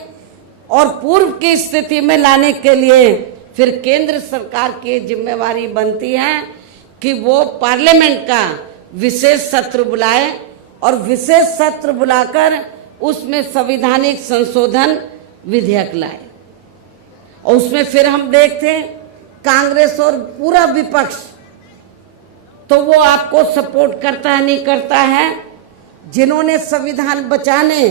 और पूर्व की स्थिति में लाने के लिए फिर केंद्र सरकार की जिम्मेवारी बनती है कि वो पार्लियामेंट का विशेष सत्र बुलाए और विशेष सत्र बुलाकर उसमें संवैधानिक संशोधन विधेयक लाए। और उसमें फिर हम देखते हैं कांग्रेस और पूरा विपक्ष तो वो आपको सपोर्ट करता है नहीं करता है। जिन्होंने संविधान बचाने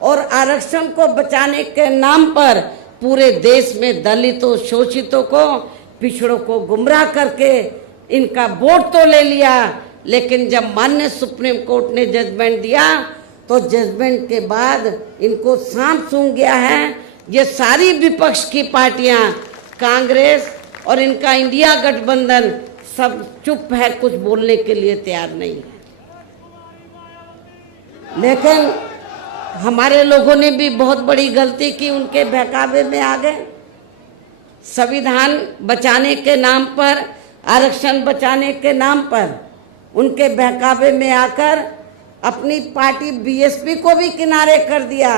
और आरक्षण को बचाने के नाम पर पूरे देश में दलितों, शोषितों को, पिछड़ों को गुमराह करके इनका वोट तो ले लिया, लेकिन जब माननीय सुप्रीम कोर्ट ने जजमेंट दिया तो जजमेंट के बाद इनको सांप सूंघ गया है। ये सारी विपक्ष की पार्टियां, कांग्रेस और इनका इंडिया गठबंधन सब चुप है, कुछ बोलने के लिए तैयार नहीं है। लेकिन हमारे लोगों ने भी बहुत बड़ी गलती की, उनके बहकावे में आ गए। संविधान बचाने के नाम पर, आरक्षण बचाने के नाम पर उनके बहकावे में आकर अपनी पार्टी BSP को भी किनारे कर दिया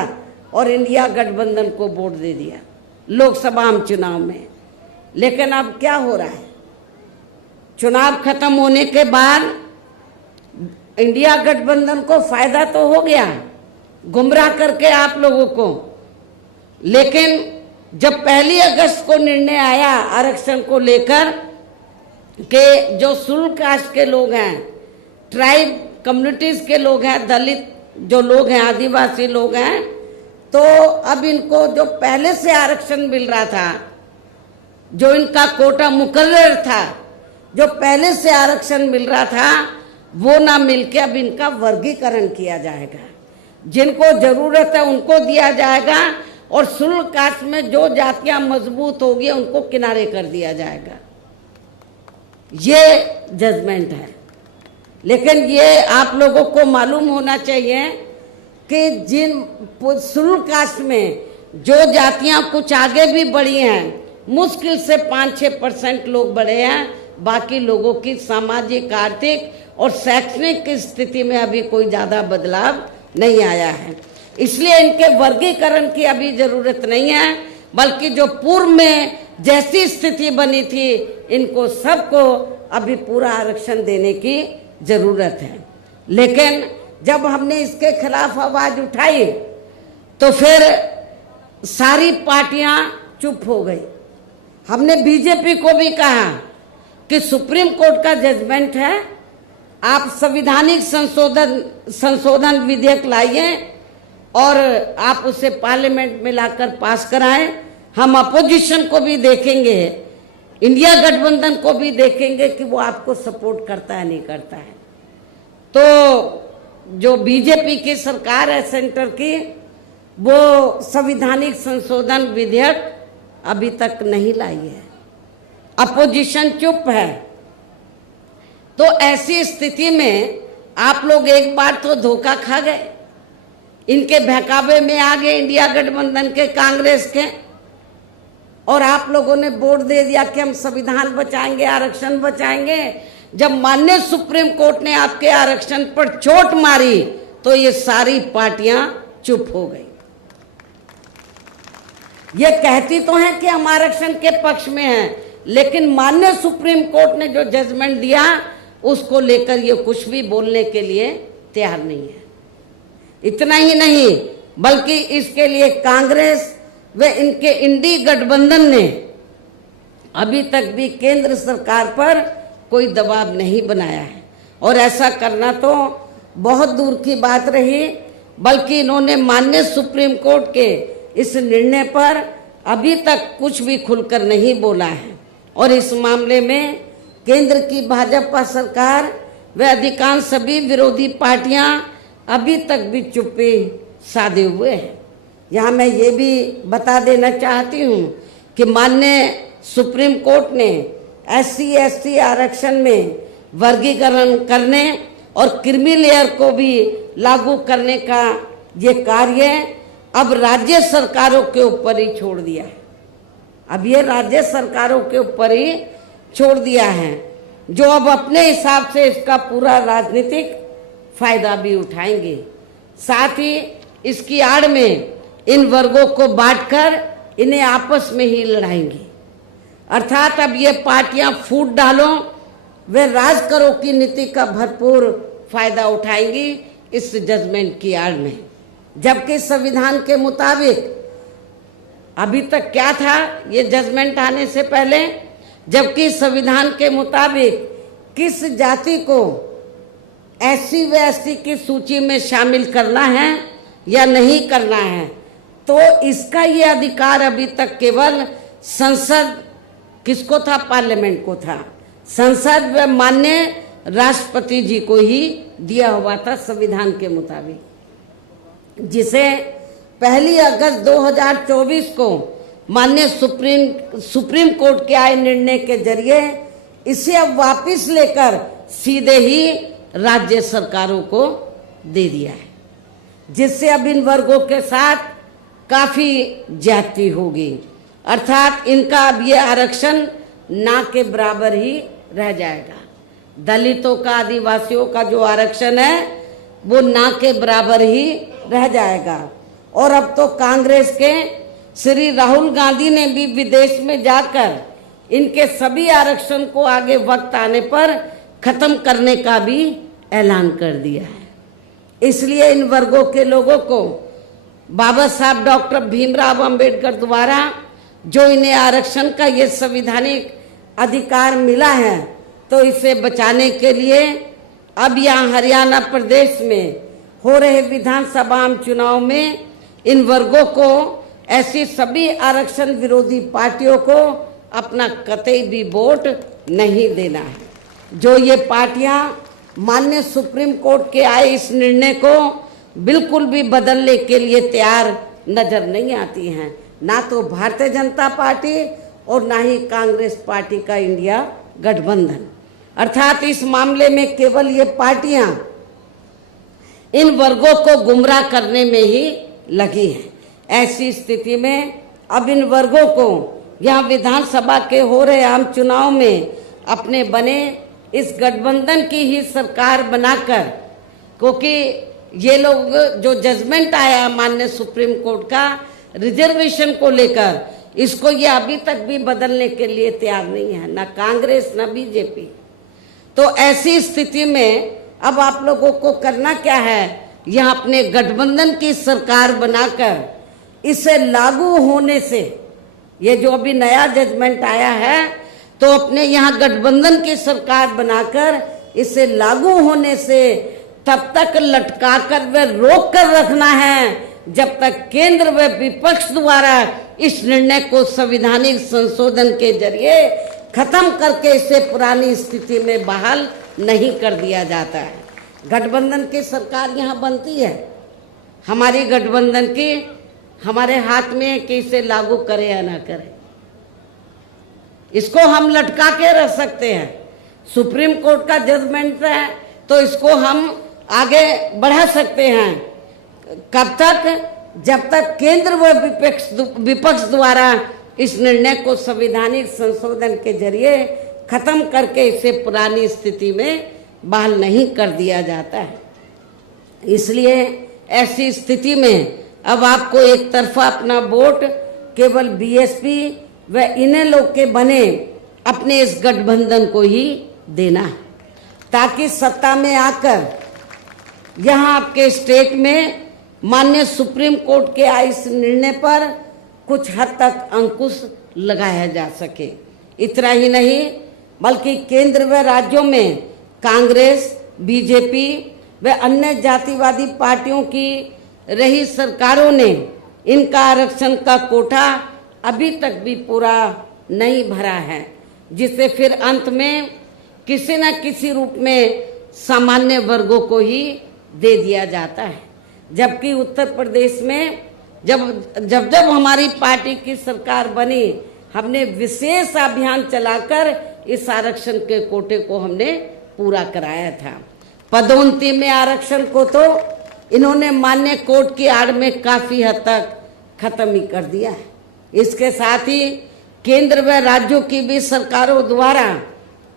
और इंडिया गठबंधन को वोट दे दिया लोकसभा चुनाव में। लेकिन अब क्या हो रहा है? चुनाव खत्म होने के बाद इंडिया गठबंधन को फायदा तो हो गया गुमराह करके आप लोगों को, लेकिन जब 1 अगस्त को निर्णय आया आरक्षण को लेकर कि जो शुल्क कास्ट के लोग हैं, ट्राइब कम्युनिटीज के लोग हैं, दलित जो लोग हैं, आदिवासी लोग हैं, तो अब इनको जो पहले से आरक्षण मिल रहा था, जो इनका कोटा मुकर्रर था, जो पहले से आरक्षण मिल रहा था, वो ना मिलके अब इनका वर्गीकरण किया जाएगा। जिनको जरूरत है उनको दिया जाएगा और शुल्क कास्ट में जो जातियां मजबूत होगी उनको किनारे कर दिया जाएगा। ये जजमेंट है। लेकिन ये आप लोगों को मालूम होना चाहिए कि जिन शुल्क कास्ट में जो जातियां कुछ आगे भी बढ़ी हैं, मुश्किल से 5-6% लोग बढ़े हैं, बाकी लोगों की सामाजिक, आर्थिक और शैक्षणिक स्थिति में अभी कोई ज़्यादा बदलाव नहीं आया है। इसलिए इनके वर्गीकरण की अभी जरूरत नहीं है, बल्कि जो पूर्व में जैसी स्थिति बनी थी इनको सबको अभी पूरा आरक्षण देने की जरूरत है। लेकिन जब हमने इसके खिलाफ आवाज उठाई तो फिर सारी पार्टियां चुप हो गई। हमने बीजेपी को भी कहा कि सुप्रीम कोर्ट का जजमेंट है, आप संवैधानिक संशोधन विधेयक लाइए और आप उसे पार्लियामेंट में लाकर पास कराएं। हम अपोजिशन को भी देखेंगे, इंडिया गठबंधन को भी देखेंगे कि वो आपको सपोर्ट करता है नहीं करता है। तो जो बीजेपी की सरकार है सेंटर की, वो संवैधानिक संशोधन विधेयक अभी तक नहीं लाई है, अपोजिशन चुप है। तो ऐसी स्थिति में आप लोग एक बार तो धोखा खा गए, इनके बहकावे में आ गए इंडिया गठबंधन के, कांग्रेस के, और आप लोगों ने वोट दे दिया कि हम संविधान बचाएंगे, आरक्षण बचाएंगे। जब माननीय सुप्रीम कोर्ट ने आपके आरक्षण पर चोट मारी तो ये सारी पार्टियां चुप हो गई। ये कहती तो हैं कि हम आरक्षण के पक्ष में हैं, लेकिन माननीय सुप्रीम कोर्ट ने जो जजमेंट दिया उसको लेकर ये कुछ भी बोलने के लिए तैयार नहीं है। इतना ही नहीं, बल्कि इसके लिए कांग्रेस व इनके इंडी गठबंधन ने अभी तक भी केंद्र सरकार पर कोई दबाव नहीं बनाया है, और ऐसा करना तो बहुत दूर की बात रही, बल्कि इन्होंने माननीय सुप्रीम कोर्ट के इस निर्णय पर अभी तक कुछ भी खुलकर नहीं बोला है। और इस मामले में केंद्र की भाजपा सरकार व अधिकांश सभी विरोधी पार्टियां अभी तक भी चुप्पी साधे हुए हैं। यहाँ मैं ये भी बता देना चाहती हूँ कि माननीय सुप्रीम कोर्ट ने SC/ST आरक्षण में वर्गीकरण करने और क्रीमी लेयर को भी लागू करने का ये कार्य अब राज्य सरकारों के ऊपर ही छोड़ दिया है। अब ये राज्य सरकारों के ऊपर ही छोड़ दिया है, जो अब अपने हिसाब से इसका पूरा राजनीतिक फायदा भी उठाएंगे। साथ ही इसकी आड़ में इन वर्गों को बांटकर इन्हें आपस में ही लड़ाएंगे। अर्थात अब ये पार्टियां फूट डालो वे राज करो की नीति का भरपूर फायदा उठाएंगी इस जजमेंट की आड़ में। जबकि संविधान के मुताबिक अभी तक क्या था ये जजमेंट आने से पहले, जबकि संविधान के मुताबिक किस जाति को SC व ST की सूची में शामिल करना है या नहीं करना है, तो इसका ये अधिकार अभी तक केवल संसद, किसको था, पार्लियामेंट को था, संसद व माननीय राष्ट्रपति जी को ही दिया हुआ था संविधान के मुताबिक, जिसे 1 अगस्त 2024 को माननीय सुप्रीम कोर्ट के आए निर्णय के जरिए इसे अब वापस लेकर सीधे ही राज्य सरकारों को दे दिया है, जिससे अब इन वर्गों के साथ काफी ज्यादती होगी। अर्थात इनका अब ये आरक्षण ना के बराबर ही रह जाएगा। दलितों का, आदिवासियों का जो आरक्षण है वो ना के बराबर ही रह जाएगा। और अब तो कांग्रेस के श्री राहुल गांधी ने भी विदेश में जाकर इनके सभी आरक्षण को आगे वक्त आने पर खत्म करने का भी ऐलान कर दिया है। इसलिए इन वर्गों के लोगों को बाबा साहब डॉक्टर भीमराव अंबेडकर द्वारा जो इन्हें आरक्षण का ये संवैधानिक अधिकार मिला है, तो इसे बचाने के लिए अब यहाँ हरियाणा प्रदेश में हो रहे विधानसभा चुनाव में इन वर्गों को, ऐसी सभी आरक्षण विरोधी पार्टियों को अपना कतई भी वोट नहीं देना है। जो ये पार्टियां माननीय सुप्रीम कोर्ट के आए इस निर्णय को बिल्कुल भी बदलने के लिए तैयार नजर नहीं आती हैं, ना तो भारतीय जनता पार्टी और ना ही कांग्रेस पार्टी का इंडिया गठबंधन। अर्थात इस मामले में केवल ये पार्टियां इन वर्गों को गुमराह करने में ही लगी हैं। ऐसी स्थिति में अब इन वर्गों को यहाँ विधानसभा के हो रहे आम चुनाव में अपने बने इस गठबंधन की ही सरकार बनाकर, क्योंकि ये लोग जो जजमेंट आया माननीय सुप्रीम कोर्ट का रिजर्वेशन को लेकर, इसको ये अभी तक भी बदलने के लिए तैयार नहीं है, ना कांग्रेस ना बीजेपी। तो ऐसी स्थिति में अब आप लोगों को करना क्या है, यह अपने गठबंधन की सरकार बनाकर इसे लागू होने से, ये जो अभी नया जजमेंट आया है, तो अपने यहाँ गठबंधन की सरकार बनाकर इसे लागू होने से तब तक लटका कर व रोक कर रखना है जब तक केंद्र व विपक्ष द्वारा इस निर्णय को संवैधानिक संशोधन के जरिए खत्म करके इसे पुरानी स्थिति में बहाल नहीं कर दिया जाता है। गठबंधन की सरकार यहाँ बनती है, हमारी गठबंधन की हमारे हाथ में है कि इसे लागू करें या ना करें। इसको हम लटका के रख सकते हैं। सुप्रीम कोर्ट का जजमेंट है तो इसको हम आगे बढ़ा सकते हैं। कब तक? जब तक केंद्र व विपक्ष द्वारा इस निर्णय को संवैधानिक संशोधन के जरिए खत्म करके इसे पुरानी स्थिति में बहाल नहीं कर दिया जाता है। इसलिए ऐसी स्थिति में अब आपको एक तरफा अपना वोट केवल बीएसपी व इन्हें लोग के बने अपने इस गठबंधन को ही देना है, ताकि सत्ता में आकर यहाँ आपके स्टेट में माननीय सुप्रीम कोर्ट के इस निर्णय पर कुछ हद तक अंकुश लगाया जा सके। इतना ही नहीं बल्कि केंद्र व राज्यों में कांग्रेस, बीजेपी व अन्य जातिवादी पार्टियों की रही सरकारों ने इनका आरक्षण का कोटा अभी तक भी पूरा नहीं भरा है, जिसे फिर अंत में किसी न किसी रूप में सामान्य वर्गों को ही दे दिया जाता है। जबकि उत्तर प्रदेश में जब हमारी पार्टी की सरकार बनी, हमने विशेष अभियान चलाकर इस आरक्षण के कोटे को हमने पूरा कराया था। पदोन्नति में आरक्षण को तो इन्होंने मान्य कोर्ट की आड़ में काफी हद तक खत्म ही कर दिया है। इसके साथ ही केंद्र व राज्यों की भी सरकारों द्वारा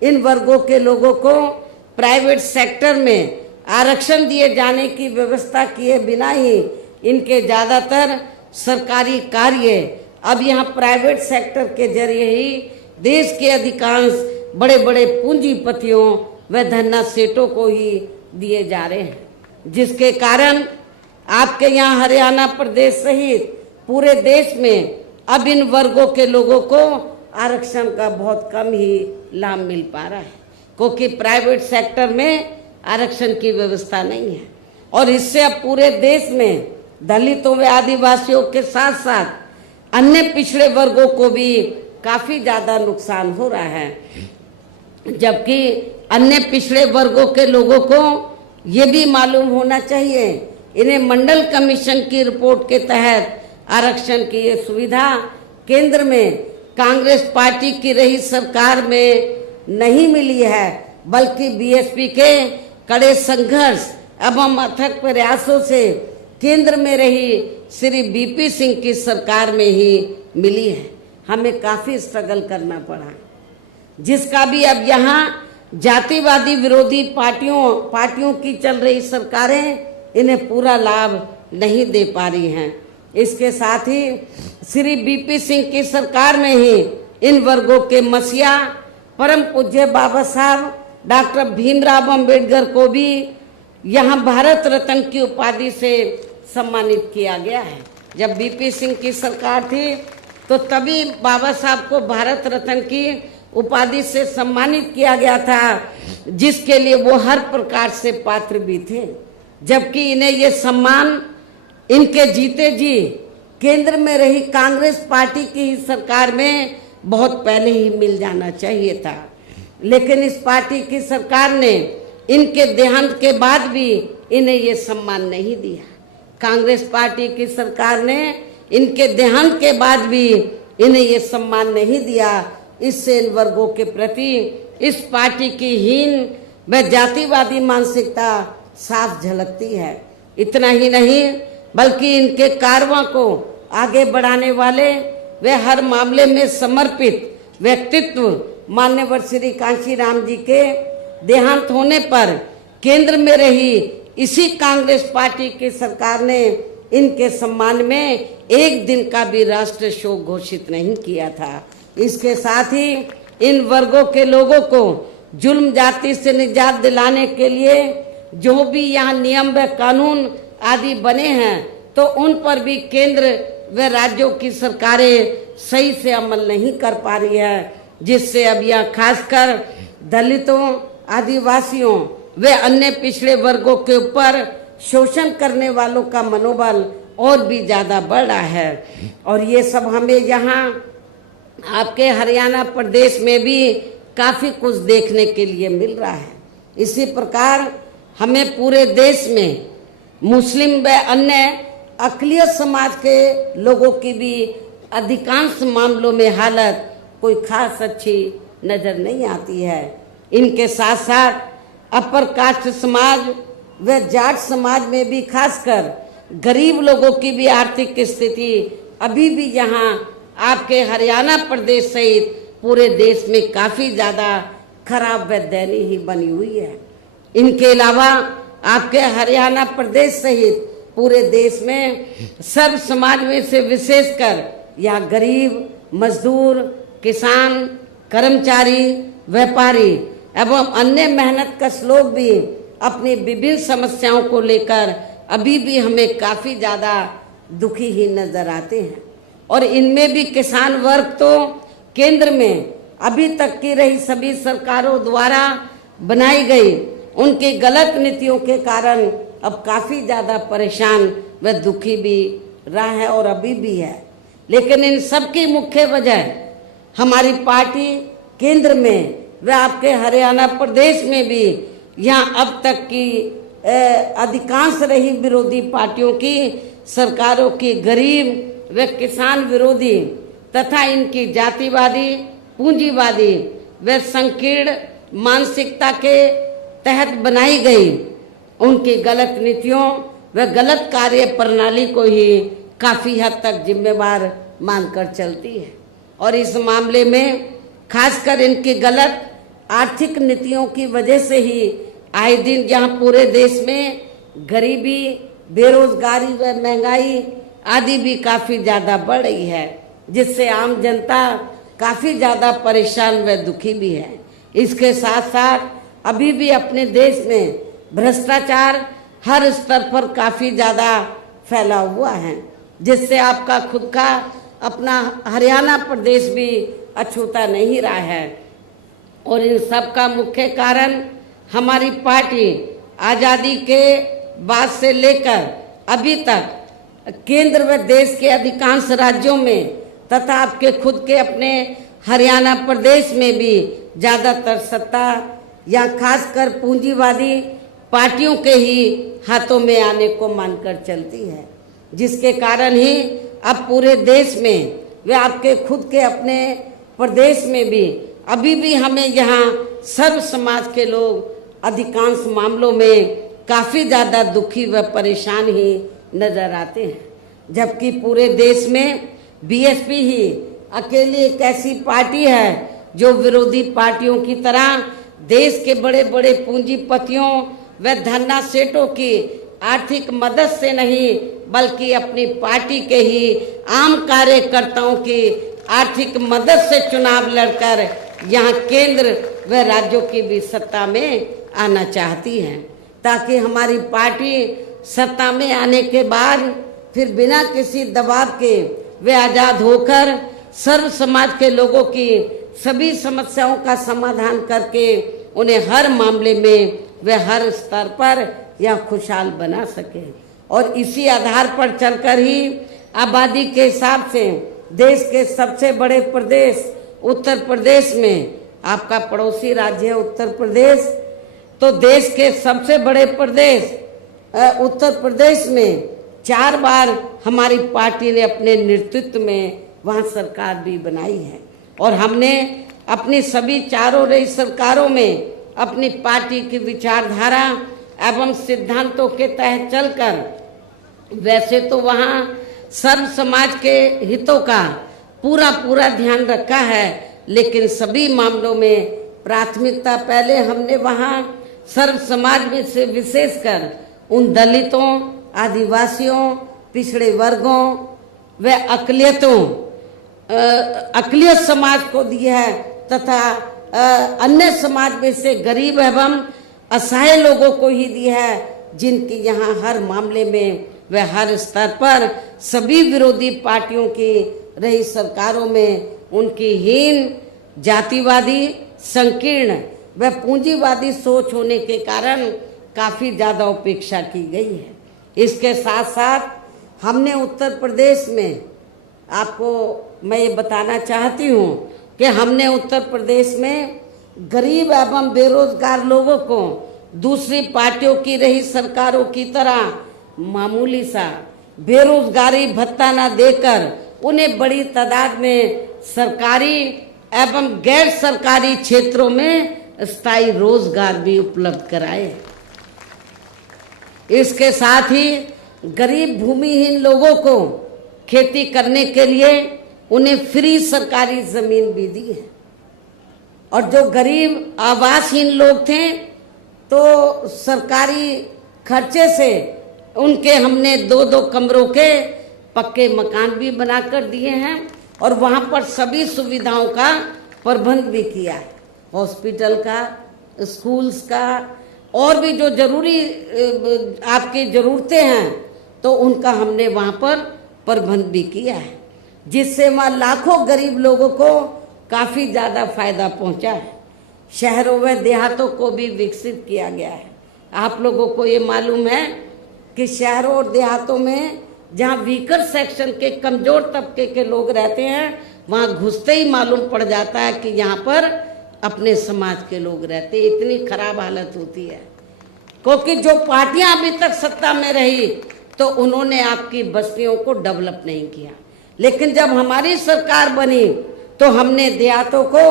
इन वर्गों के लोगों को प्राइवेट सेक्टर में आरक्षण दिए जाने की व्यवस्था किए बिना ही इनके ज्यादातर सरकारी कार्य अब यहाँ प्राइवेट सेक्टर के जरिए ही देश के अधिकांश बड़े बड़े पूंजीपतियों व धन्ना सेठों को ही दिए जा रहे हैं, जिसके कारण आपके यहाँ हरियाणा प्रदेश सहित पूरे देश में अब इन वर्गों के लोगों को आरक्षण का बहुत कम ही लाभ मिल पा रहा है, क्योंकि प्राइवेट सेक्टर में आरक्षण की व्यवस्था नहीं है। और इससे अब पूरे देश में दलितों व आदिवासियों के साथ साथ अन्य पिछड़े वर्गों को भी काफी ज्यादा नुकसान हो रहा है। जबकि अन्य पिछड़े वर्गों के लोगों को ये भी मालूम होना चाहिए, इन्हें मंडल कमीशन की रिपोर्ट के तहत आरक्षण की ये सुविधा केंद्र में कांग्रेस पार्टी की रही सरकार में नहीं मिली है, बल्कि बीएसपी के कड़े संघर्ष एवं अथक प्रयासों से केंद्र में रही श्री बीपी सिंह की सरकार में ही मिली है। हमें काफी स्ट्रगल करना पड़ा, जिसका भी अब यहाँ जातिवादी विरोधी पार्टियों की चल रही सरकारें इन्हें पूरा लाभ नहीं दे पा रही हैं। इसके साथ ही श्री बीपी सिंह की सरकार में ही इन वर्गों के मसीहा परम पूज्य बाबा साहब डॉक्टर भीमराव अंबेडकर को भी यहाँ भारत रत्न की उपाधि से सम्मानित किया गया है। जब बीपी सिंह की सरकार थी तो तभी बाबा साहब को भारत रत्न की उपाधि से सम्मानित किया गया था, जिसके लिए वो हर प्रकार से पात्र भी थे। जबकि इन्हें ये सम्मान इनके जीते जी केंद्र में रही कांग्रेस पार्टी की ही सरकार में बहुत पहले ही मिल जाना चाहिए था, लेकिन इस पार्टी की सरकार ने इनके देहांत के बाद भी इन्हें ये सम्मान नहीं दिया। कांग्रेस पार्टी की सरकार ने इनके देहांत के बाद भी इन्हें ये सम्मान नहीं दिया। इससे इन वर्गों के प्रति इस पार्टी की हीन व जातिवादी मानसिकता साफ झलकती है। इतना ही नहीं बल्कि इनके कारवां को आगे बढ़ाने वाले वे हर मामले में समर्पित व्यक्तित्व मान्यवर श्री कांशीराम जी के देहांत होने पर केंद्र में रही इसी कांग्रेस पार्टी की सरकार ने इनके सम्मान में एक दिन का भी राष्ट्रीय शोक घोषित नहीं किया था। इसके साथ ही इन वर्गों के लोगों को जुल्म जाति से निजात दिलाने के लिए जो भी यहाँ नियम व कानून आदि बने हैं तो उन पर भी केंद्र व राज्यों की सरकारें सही से अमल नहीं कर पा रही है, जिससे अब यह खासकर दलितों, आदिवासियों व अन्य पिछड़े वर्गों के ऊपर शोषण करने वालों का मनोबल और भी ज्यादा बढ़ रहा है। और ये सब हमें यहाँ आपके हरियाणा प्रदेश में भी काफी कुछ देखने के लिए मिल रहा है। इसी प्रकार हमें पूरे देश में मुस्लिम व अन्य अक़लियत समाज के लोगों की भी अधिकांश मामलों में हालत कोई खास अच्छी नजर नहीं आती है। इनके साथ साथ अपर कास्ट समाज व जाट समाज में भी खासकर गरीब लोगों की भी आर्थिक स्थिति अभी भी यहाँ आपके हरियाणा प्रदेश सहित पूरे देश में काफी ज्यादा खराब व दयनीय ही बनी हुई है। इनके अलावा आपके हरियाणा प्रदेश सहित पूरे देश में सर्व समाज में से विशेषकर यहाँ गरीब, मजदूर, किसान, कर्मचारी, व्यापारी एवं अन्य मेहनतकश लोग भी अपनी विभिन्न समस्याओं को लेकर अभी भी हमें काफी ज्यादा दुखी ही नजर आते हैं। और इनमें भी किसान वर्ग तो केंद्र में अभी तक की रही सभी सरकारों द्वारा बनाई गई उनकी गलत नीतियों के कारण अब काफी ज्यादा परेशान व दुखी भी रहा है और अभी भी है। लेकिन इन सब की मुख्य वजह हमारी पार्टी केंद्र में व आपके हरियाणा प्रदेश में भी यहाँ अब तक की अधिकांश रही विरोधी पार्टियों की सरकारों की गरीब व किसान विरोधी तथा इनकी जातिवादी, पूंजीवादी व संकीर्ण मानसिकता के तहत बनाई गई उनकी गलत नीतियों व गलत कार्य प्रणाली को ही काफी हद तक जिम्मेवार मानकर चलती है। और इस मामले में खासकर इनकी गलत आर्थिक नीतियों की वजह से ही आए दिन जहाँ पूरे देश में गरीबी, बेरोजगारी व महंगाई आदि भी काफी ज्यादा बढ़ रही है, जिससे आम जनता काफी ज्यादा परेशान व दुखी भी है। इसके साथ साथ अभी भी अपने देश में भ्रष्टाचार हर स्तर पर काफी ज्यादा फैला हुआ है, जिससे आपका खुद का अपना हरियाणा प्रदेश भी अछूता नहीं रहा है। और इन सब का मुख्य कारण हमारी पार्टी आजादी के बाद से लेकर अभी तक केंद्र व देश के अधिकांश राज्यों में तथा आपके खुद के अपने हरियाणा प्रदेश में भी ज्यादातर सत्ता या खासकर पूंजीवादी पार्टियों के ही हाथों में आने को मानकर चलती है, जिसके कारण ही अब पूरे देश में वे आपके खुद के अपने प्रदेश में भी अभी भी हमें यहाँ सर्व समाज के लोग अधिकांश मामलों में काफी ज्यादा दुखी व परेशान ही नजर आते हैं। जबकि पूरे देश में बीएसपी ही अकेली एक ऐसी पार्टी है जो विरोधी पार्टियों की तरह देश के बड़े बड़े पूंजीपतियों व धन्ना सेठों की आर्थिक मदद से नहीं बल्कि अपनी पार्टी के ही आम कार्यकर्ताओं की आर्थिक मदद से चुनाव लड़कर यहाँ केंद्र व राज्यों की भी सत्ता में आना चाहती है, ताकि हमारी पार्टी सत्ता में आने के बाद फिर बिना किसी दबाव के वे आजाद होकर सर्व समाज के लोगों की सभी समस्याओं का समाधान करके उन्हें हर मामले में वे हर स्तर पर यह खुशहाल बना सके। और इसी आधार पर चलकर ही आबादी के हिसाब से देश के सबसे बड़े प्रदेश उत्तर प्रदेश में, आपका पड़ोसी राज्य है उत्तर प्रदेश, तो देश के सबसे बड़े प्रदेश उत्तर प्रदेश में 4 बार हमारी पार्टी ने अपने नेतृत्व में वहाँ सरकार भी बनाई है। और हमने अपनी सभी चारों रही सरकारों में अपनी पार्टी की विचारधारा एवं सिद्धांतों के तहत चलकर वैसे तो वहाँ सर्व समाज के हितों का पूरा ध्यान रखा है, लेकिन सभी मामलों में प्राथमिकता पहले हमने वहाँ सर्व समाज में से विशेषकर उन दलितों, आदिवासियों, पिछड़े वर्गों व अकलियत समाज को दिया है तथा अन्य समाज में से गरीब एवं असहाय लोगों को ही दिया है, जिनकी यहाँ हर मामले में व हर स्तर पर सभी विरोधी पार्टियों की रही सरकारों में उनकी हीन, जातिवादी, संकीर्ण व पूंजीवादी सोच होने के कारण काफी ज्यादा उपेक्षा की गई है। इसके साथ साथ हमने उत्तर प्रदेश में, आपको मैं ये बताना चाहती हूँ कि हमने उत्तर प्रदेश में गरीब एवं बेरोजगार लोगों को दूसरी पार्टियों की रही सरकारों की तरह मामूली सा बेरोजगारी भत्ता न देकर उन्हें बड़ी तादाद में सरकारी एवं गैर सरकारी क्षेत्रों में स्थायी रोजगार भी उपलब्ध कराए। इसके साथ ही गरीब भूमिहीन लोगों को खेती करने के लिए उन्हें फ्री सरकारी जमीन भी दी है। और जो गरीब आवासहीन लोग थे तो सरकारी खर्चे से उनके हमने 2-2 कमरों के पक्के मकान भी बनाकर दिए हैं और वहाँ पर सभी सुविधाओं का प्रबंध भी किया है, हॉस्पिटल का, स्कूल्स का, और भी जो जरूरी आपकी ज़रूरतें हैं तो उनका हमने वहाँ पर प्रबंध भी किया है, जिससे वहाँ लाखों गरीब लोगों को काफ़ी ज़्यादा फायदा पहुँचा है। शहरों व देहातों को भी विकसित किया गया है। आप लोगों को ये मालूम है कि शहरों और देहातों में जहाँ वीकर सेक्शन के कमज़ोर तबके के लोग रहते हैं वहाँ घुसते ही मालूम पड़ जाता है कि यहाँ पर अपने समाज के लोग रहते हैं। इतनी खराब हालत होती है, क्योंकि जो पार्टियां अभी तक सत्ता में रही तो उन्होंने आपकी बस्तियों को डेवलप नहीं किया, लेकिन जब हमारी सरकार बनी तो हमने देहातों को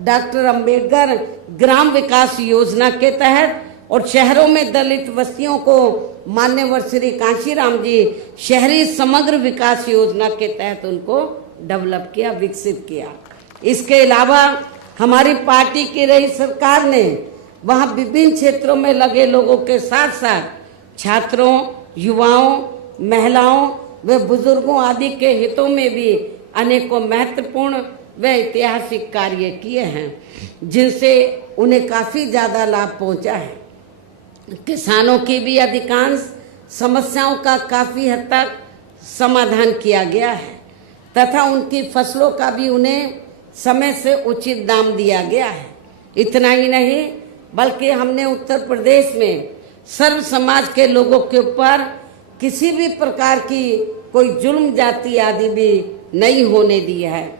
डॉक्टर अंबेडकर ग्राम विकास योजना के तहत और शहरों में दलित बस्तियों को मान्यवर श्री कांशीराम जी शहरी समग्र विकास योजना के तहत उनको डेवलप किया, विकसित किया। इसके अलावा हमारी पार्टी की रही सरकार ने वहाँ विभिन्न क्षेत्रों में लगे लोगों के साथ साथ छात्रों, युवाओं, महिलाओं व बुजुर्गों आदि के हितों में भी अनेकों महत्वपूर्ण व ऐतिहासिक कार्य किए हैं, जिनसे उन्हें काफ़ी ज़्यादा लाभ पहुंचा है। किसानों की भी अधिकांश समस्याओं का काफ़ी हद तक समाधान किया गया है तथा उनकी फसलों का भी उन्हें समय से उचित दाम दिया गया है। इतना ही नहीं बल्कि हमने उत्तर प्रदेश में सर्व समाज के लोगों के ऊपर किसी भी प्रकार की कोई जुल्म जाति आदि भी नहीं होने दिया है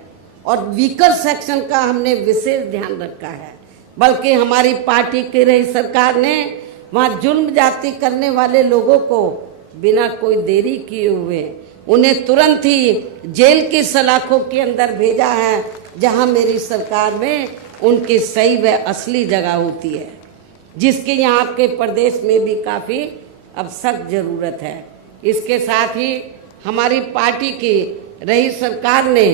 और वीकर सेक्शन का हमने विशेष ध्यान रखा है। बल्कि हमारी पार्टी की रही सरकार ने वहाँ जुल्म जाति करने वाले लोगों को बिना कोई देरी किए हुए उन्हें तुरंत ही जेल की सलाखों के अंदर भेजा है, जहाँ मेरी सरकार में उनकी सही व असली जगह होती है, जिसकी यहाँ आपके प्रदेश में भी काफ़ी अब सख्त ज़रूरत है। इसके साथ ही हमारी पार्टी की रही सरकार ने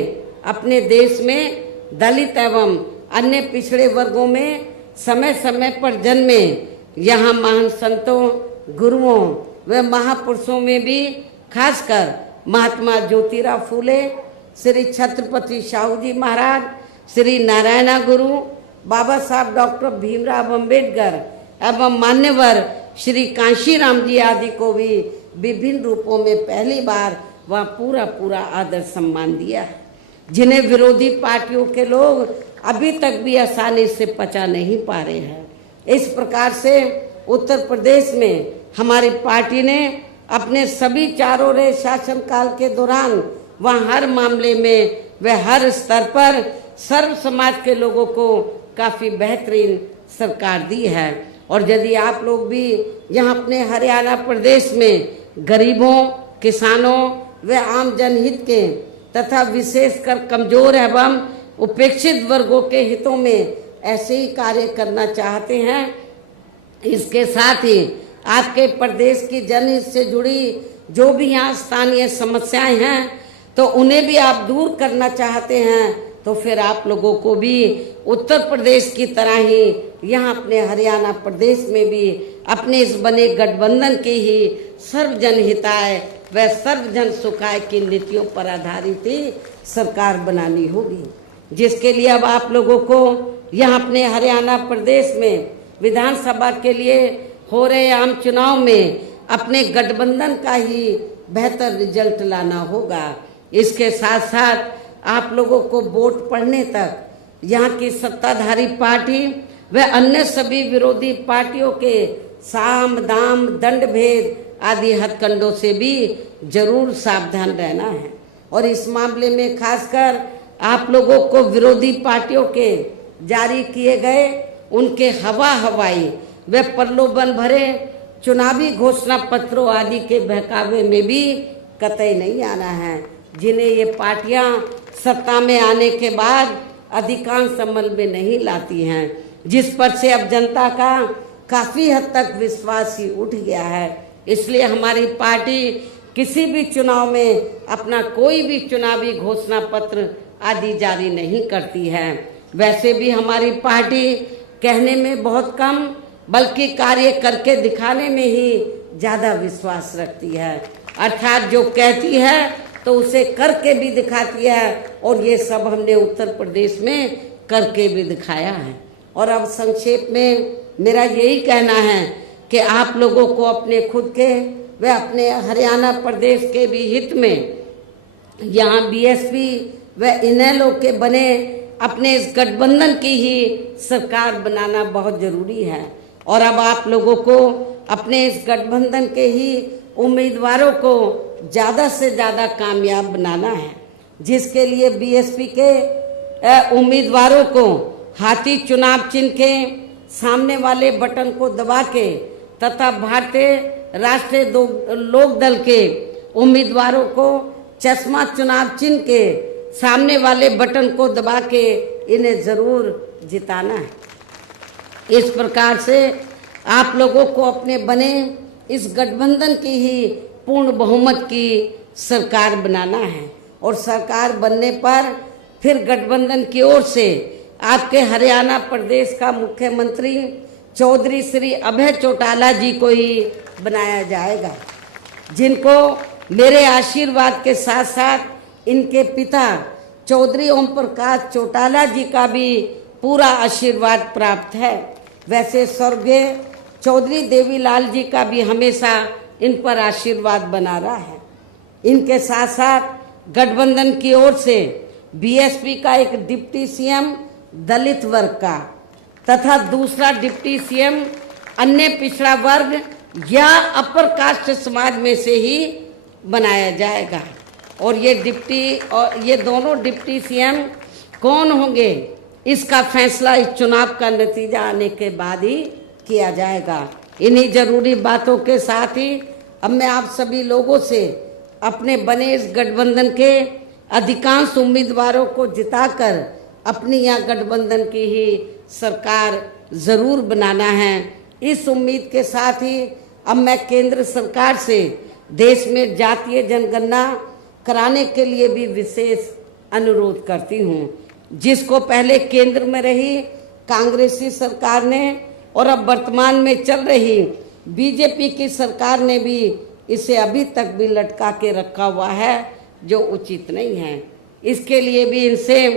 अपने देश में दलित एवं अन्य पिछड़े वर्गों में समय समय पर जन्मे यहाँ महान संतों, गुरुओं व महापुरुषों में भी खासकर महात्मा ज्योतिराव फूले, श्री छत्रपति शाहू जी महाराज, श्री नारायणा गुरु, बाबा साहब डॉक्टर भीमराव अंबेडकर एवं मान्यवर श्री कांशीराम जी आदि को भी विभिन्न रूपों में पहली बार वह पूरा आदर सम्मान दिया है, जिन्हें विरोधी पार्टियों के लोग अभी तक भी आसानी से पचा नहीं पा रहे हैं। इस प्रकार से उत्तर प्रदेश में हमारी पार्टी ने अपने सभी चारों रे शासनकाल के दौरान वहाँ हर मामले में व हर स्तर पर सर्व समाज के लोगों को काफ़ी बेहतरीन सरकार दी है। और यदि आप लोग भी यहाँ अपने हरियाणा प्रदेश में गरीबों, किसानों व आम जनहित के तथा विशेषकर कमजोर एवं उपेक्षित वर्गों के हितों में ऐसे ही कार्य करना चाहते हैं, इसके साथ ही आपके प्रदेश की जनहित से जुड़ी जो भी यहाँ स्थानीय समस्याएं हैं तो उन्हें भी आप दूर करना चाहते हैं, तो फिर आप लोगों को भी उत्तर प्रदेश की तरह ही यहाँ अपने हरियाणा प्रदेश में भी अपने इस बने गठबंधन की ही सर्वजन हिताय व सर्वजन सुखाय की नीतियों पर आधारित ही सरकार बनानी होगी, जिसके लिए अब आप लोगों को यहाँ अपने हरियाणा प्रदेश में विधानसभा के लिए हो रहे आम चुनाव में अपने गठबंधन का ही बेहतर रिजल्ट लाना होगा। इसके साथ साथ आप लोगों को वोट पड़ने तक यहाँ की सत्ताधारी पार्टी व अन्य सभी विरोधी पार्टियों के साम दाम दंड भेद आदि हथकंडों से भी जरूर सावधान रहना है। और इस मामले में खासकर आप लोगों को विरोधी पार्टियों के जारी किए गए उनके हवाई व प्रलोभन भरे चुनावी घोषणा पत्रों आदि के बहकावे में भी कतई नहीं आना है, जिन्हें ये पार्टियां सत्ता में आने के बाद अधिकांश अमल में नहीं लाती हैं, जिस पर से अब जनता का काफी हद तक विश्वास ही उठ गया है। इसलिए हमारी पार्टी किसी भी चुनाव में अपना कोई भी चुनावी घोषणा पत्र आदि जारी नहीं करती है। वैसे भी हमारी पार्टी कहने में बहुत कम बल्कि कार्य करके दिखाने में ही ज्यादा विश्वास रखती है। अर्थात जो कहती है तो उसे करके भी दिखाती है, और ये सब हमने उत्तर प्रदेश में करके भी दिखाया है। और अब संक्षेप में मेरा यही कहना है कि आप लोगों को अपने खुद के व अपने हरियाणा प्रदेश के भी हित में यहाँ बीएसपी व इनेलो के बने अपने इस गठबंधन की ही सरकार बनाना बहुत जरूरी है। और अब आप लोगों को अपने इस गठबंधन के ही उम्मीदवारों को ज़्यादा से ज़्यादा कामयाब बनाना है, जिसके लिए बीएसपी के उम्मीदवारों को हाथी चुनाव चिन्ह के सामने वाले बटन को दबा के तथा भारतीय राष्ट्रीय लोक दल के उम्मीदवारों को चश्मा चुनाव चिन्ह के सामने वाले बटन को दबा के इन्हें जरूर जिताना है। इस प्रकार से आप लोगों को अपने बने इस गठबंधन की ही पूर्ण बहुमत की सरकार बनाना है, और सरकार बनने पर फिर गठबंधन की ओर से आपके हरियाणा प्रदेश का मुख्यमंत्री चौधरी श्री अभय चौटाला जी को ही बनाया जाएगा, जिनको मेरे आशीर्वाद के साथ साथ इनके पिता चौधरी ओम प्रकाश चौटाला जी का भी पूरा आशीर्वाद प्राप्त है। वैसे स्वर्गीय चौधरी देवीलाल जी का भी हमेशा इन पर आशीर्वाद बना रहा है। इनके साथ साथ गठबंधन की ओर से बीएसपी का एक डिप्टी सीएम दलित वर्ग का तथा दूसरा डिप्टी सीएम अन्य पिछड़ा वर्ग या अपर कास्ट समाज में से ही बनाया जाएगा। और ये दोनों डिप्टी सीएम कौन होंगे इसका फैसला इस चुनाव का नतीजा आने के बाद ही किया जाएगा। इन्हीं जरूरी बातों के साथ ही अब मैं आप सभी लोगों से अपने बने इस गठबंधन के अधिकांश उम्मीदवारों को जिताकर अपनी यहाँ गठबंधन की ही सरकार जरूर बनाना है। इस उम्मीद के साथ ही अब मैं केंद्र सरकार से देश में जातीय जनगणना कराने के लिए भी विशेष अनुरोध करती हूँ, जिसको पहले केंद्र में रही कांग्रेसी सरकार ने और अब वर्तमान में चल रही बीजेपी की सरकार ने भी इसे अभी तक भी लटका के रखा हुआ है, जो उचित नहीं है। इसके लिए भी इनसे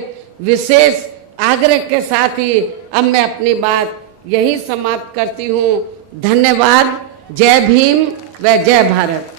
विशेष आग्रह के साथ ही अब मैं अपनी बात यही समाप्त करती हूँ। धन्यवाद। जय भीम व जय भारत।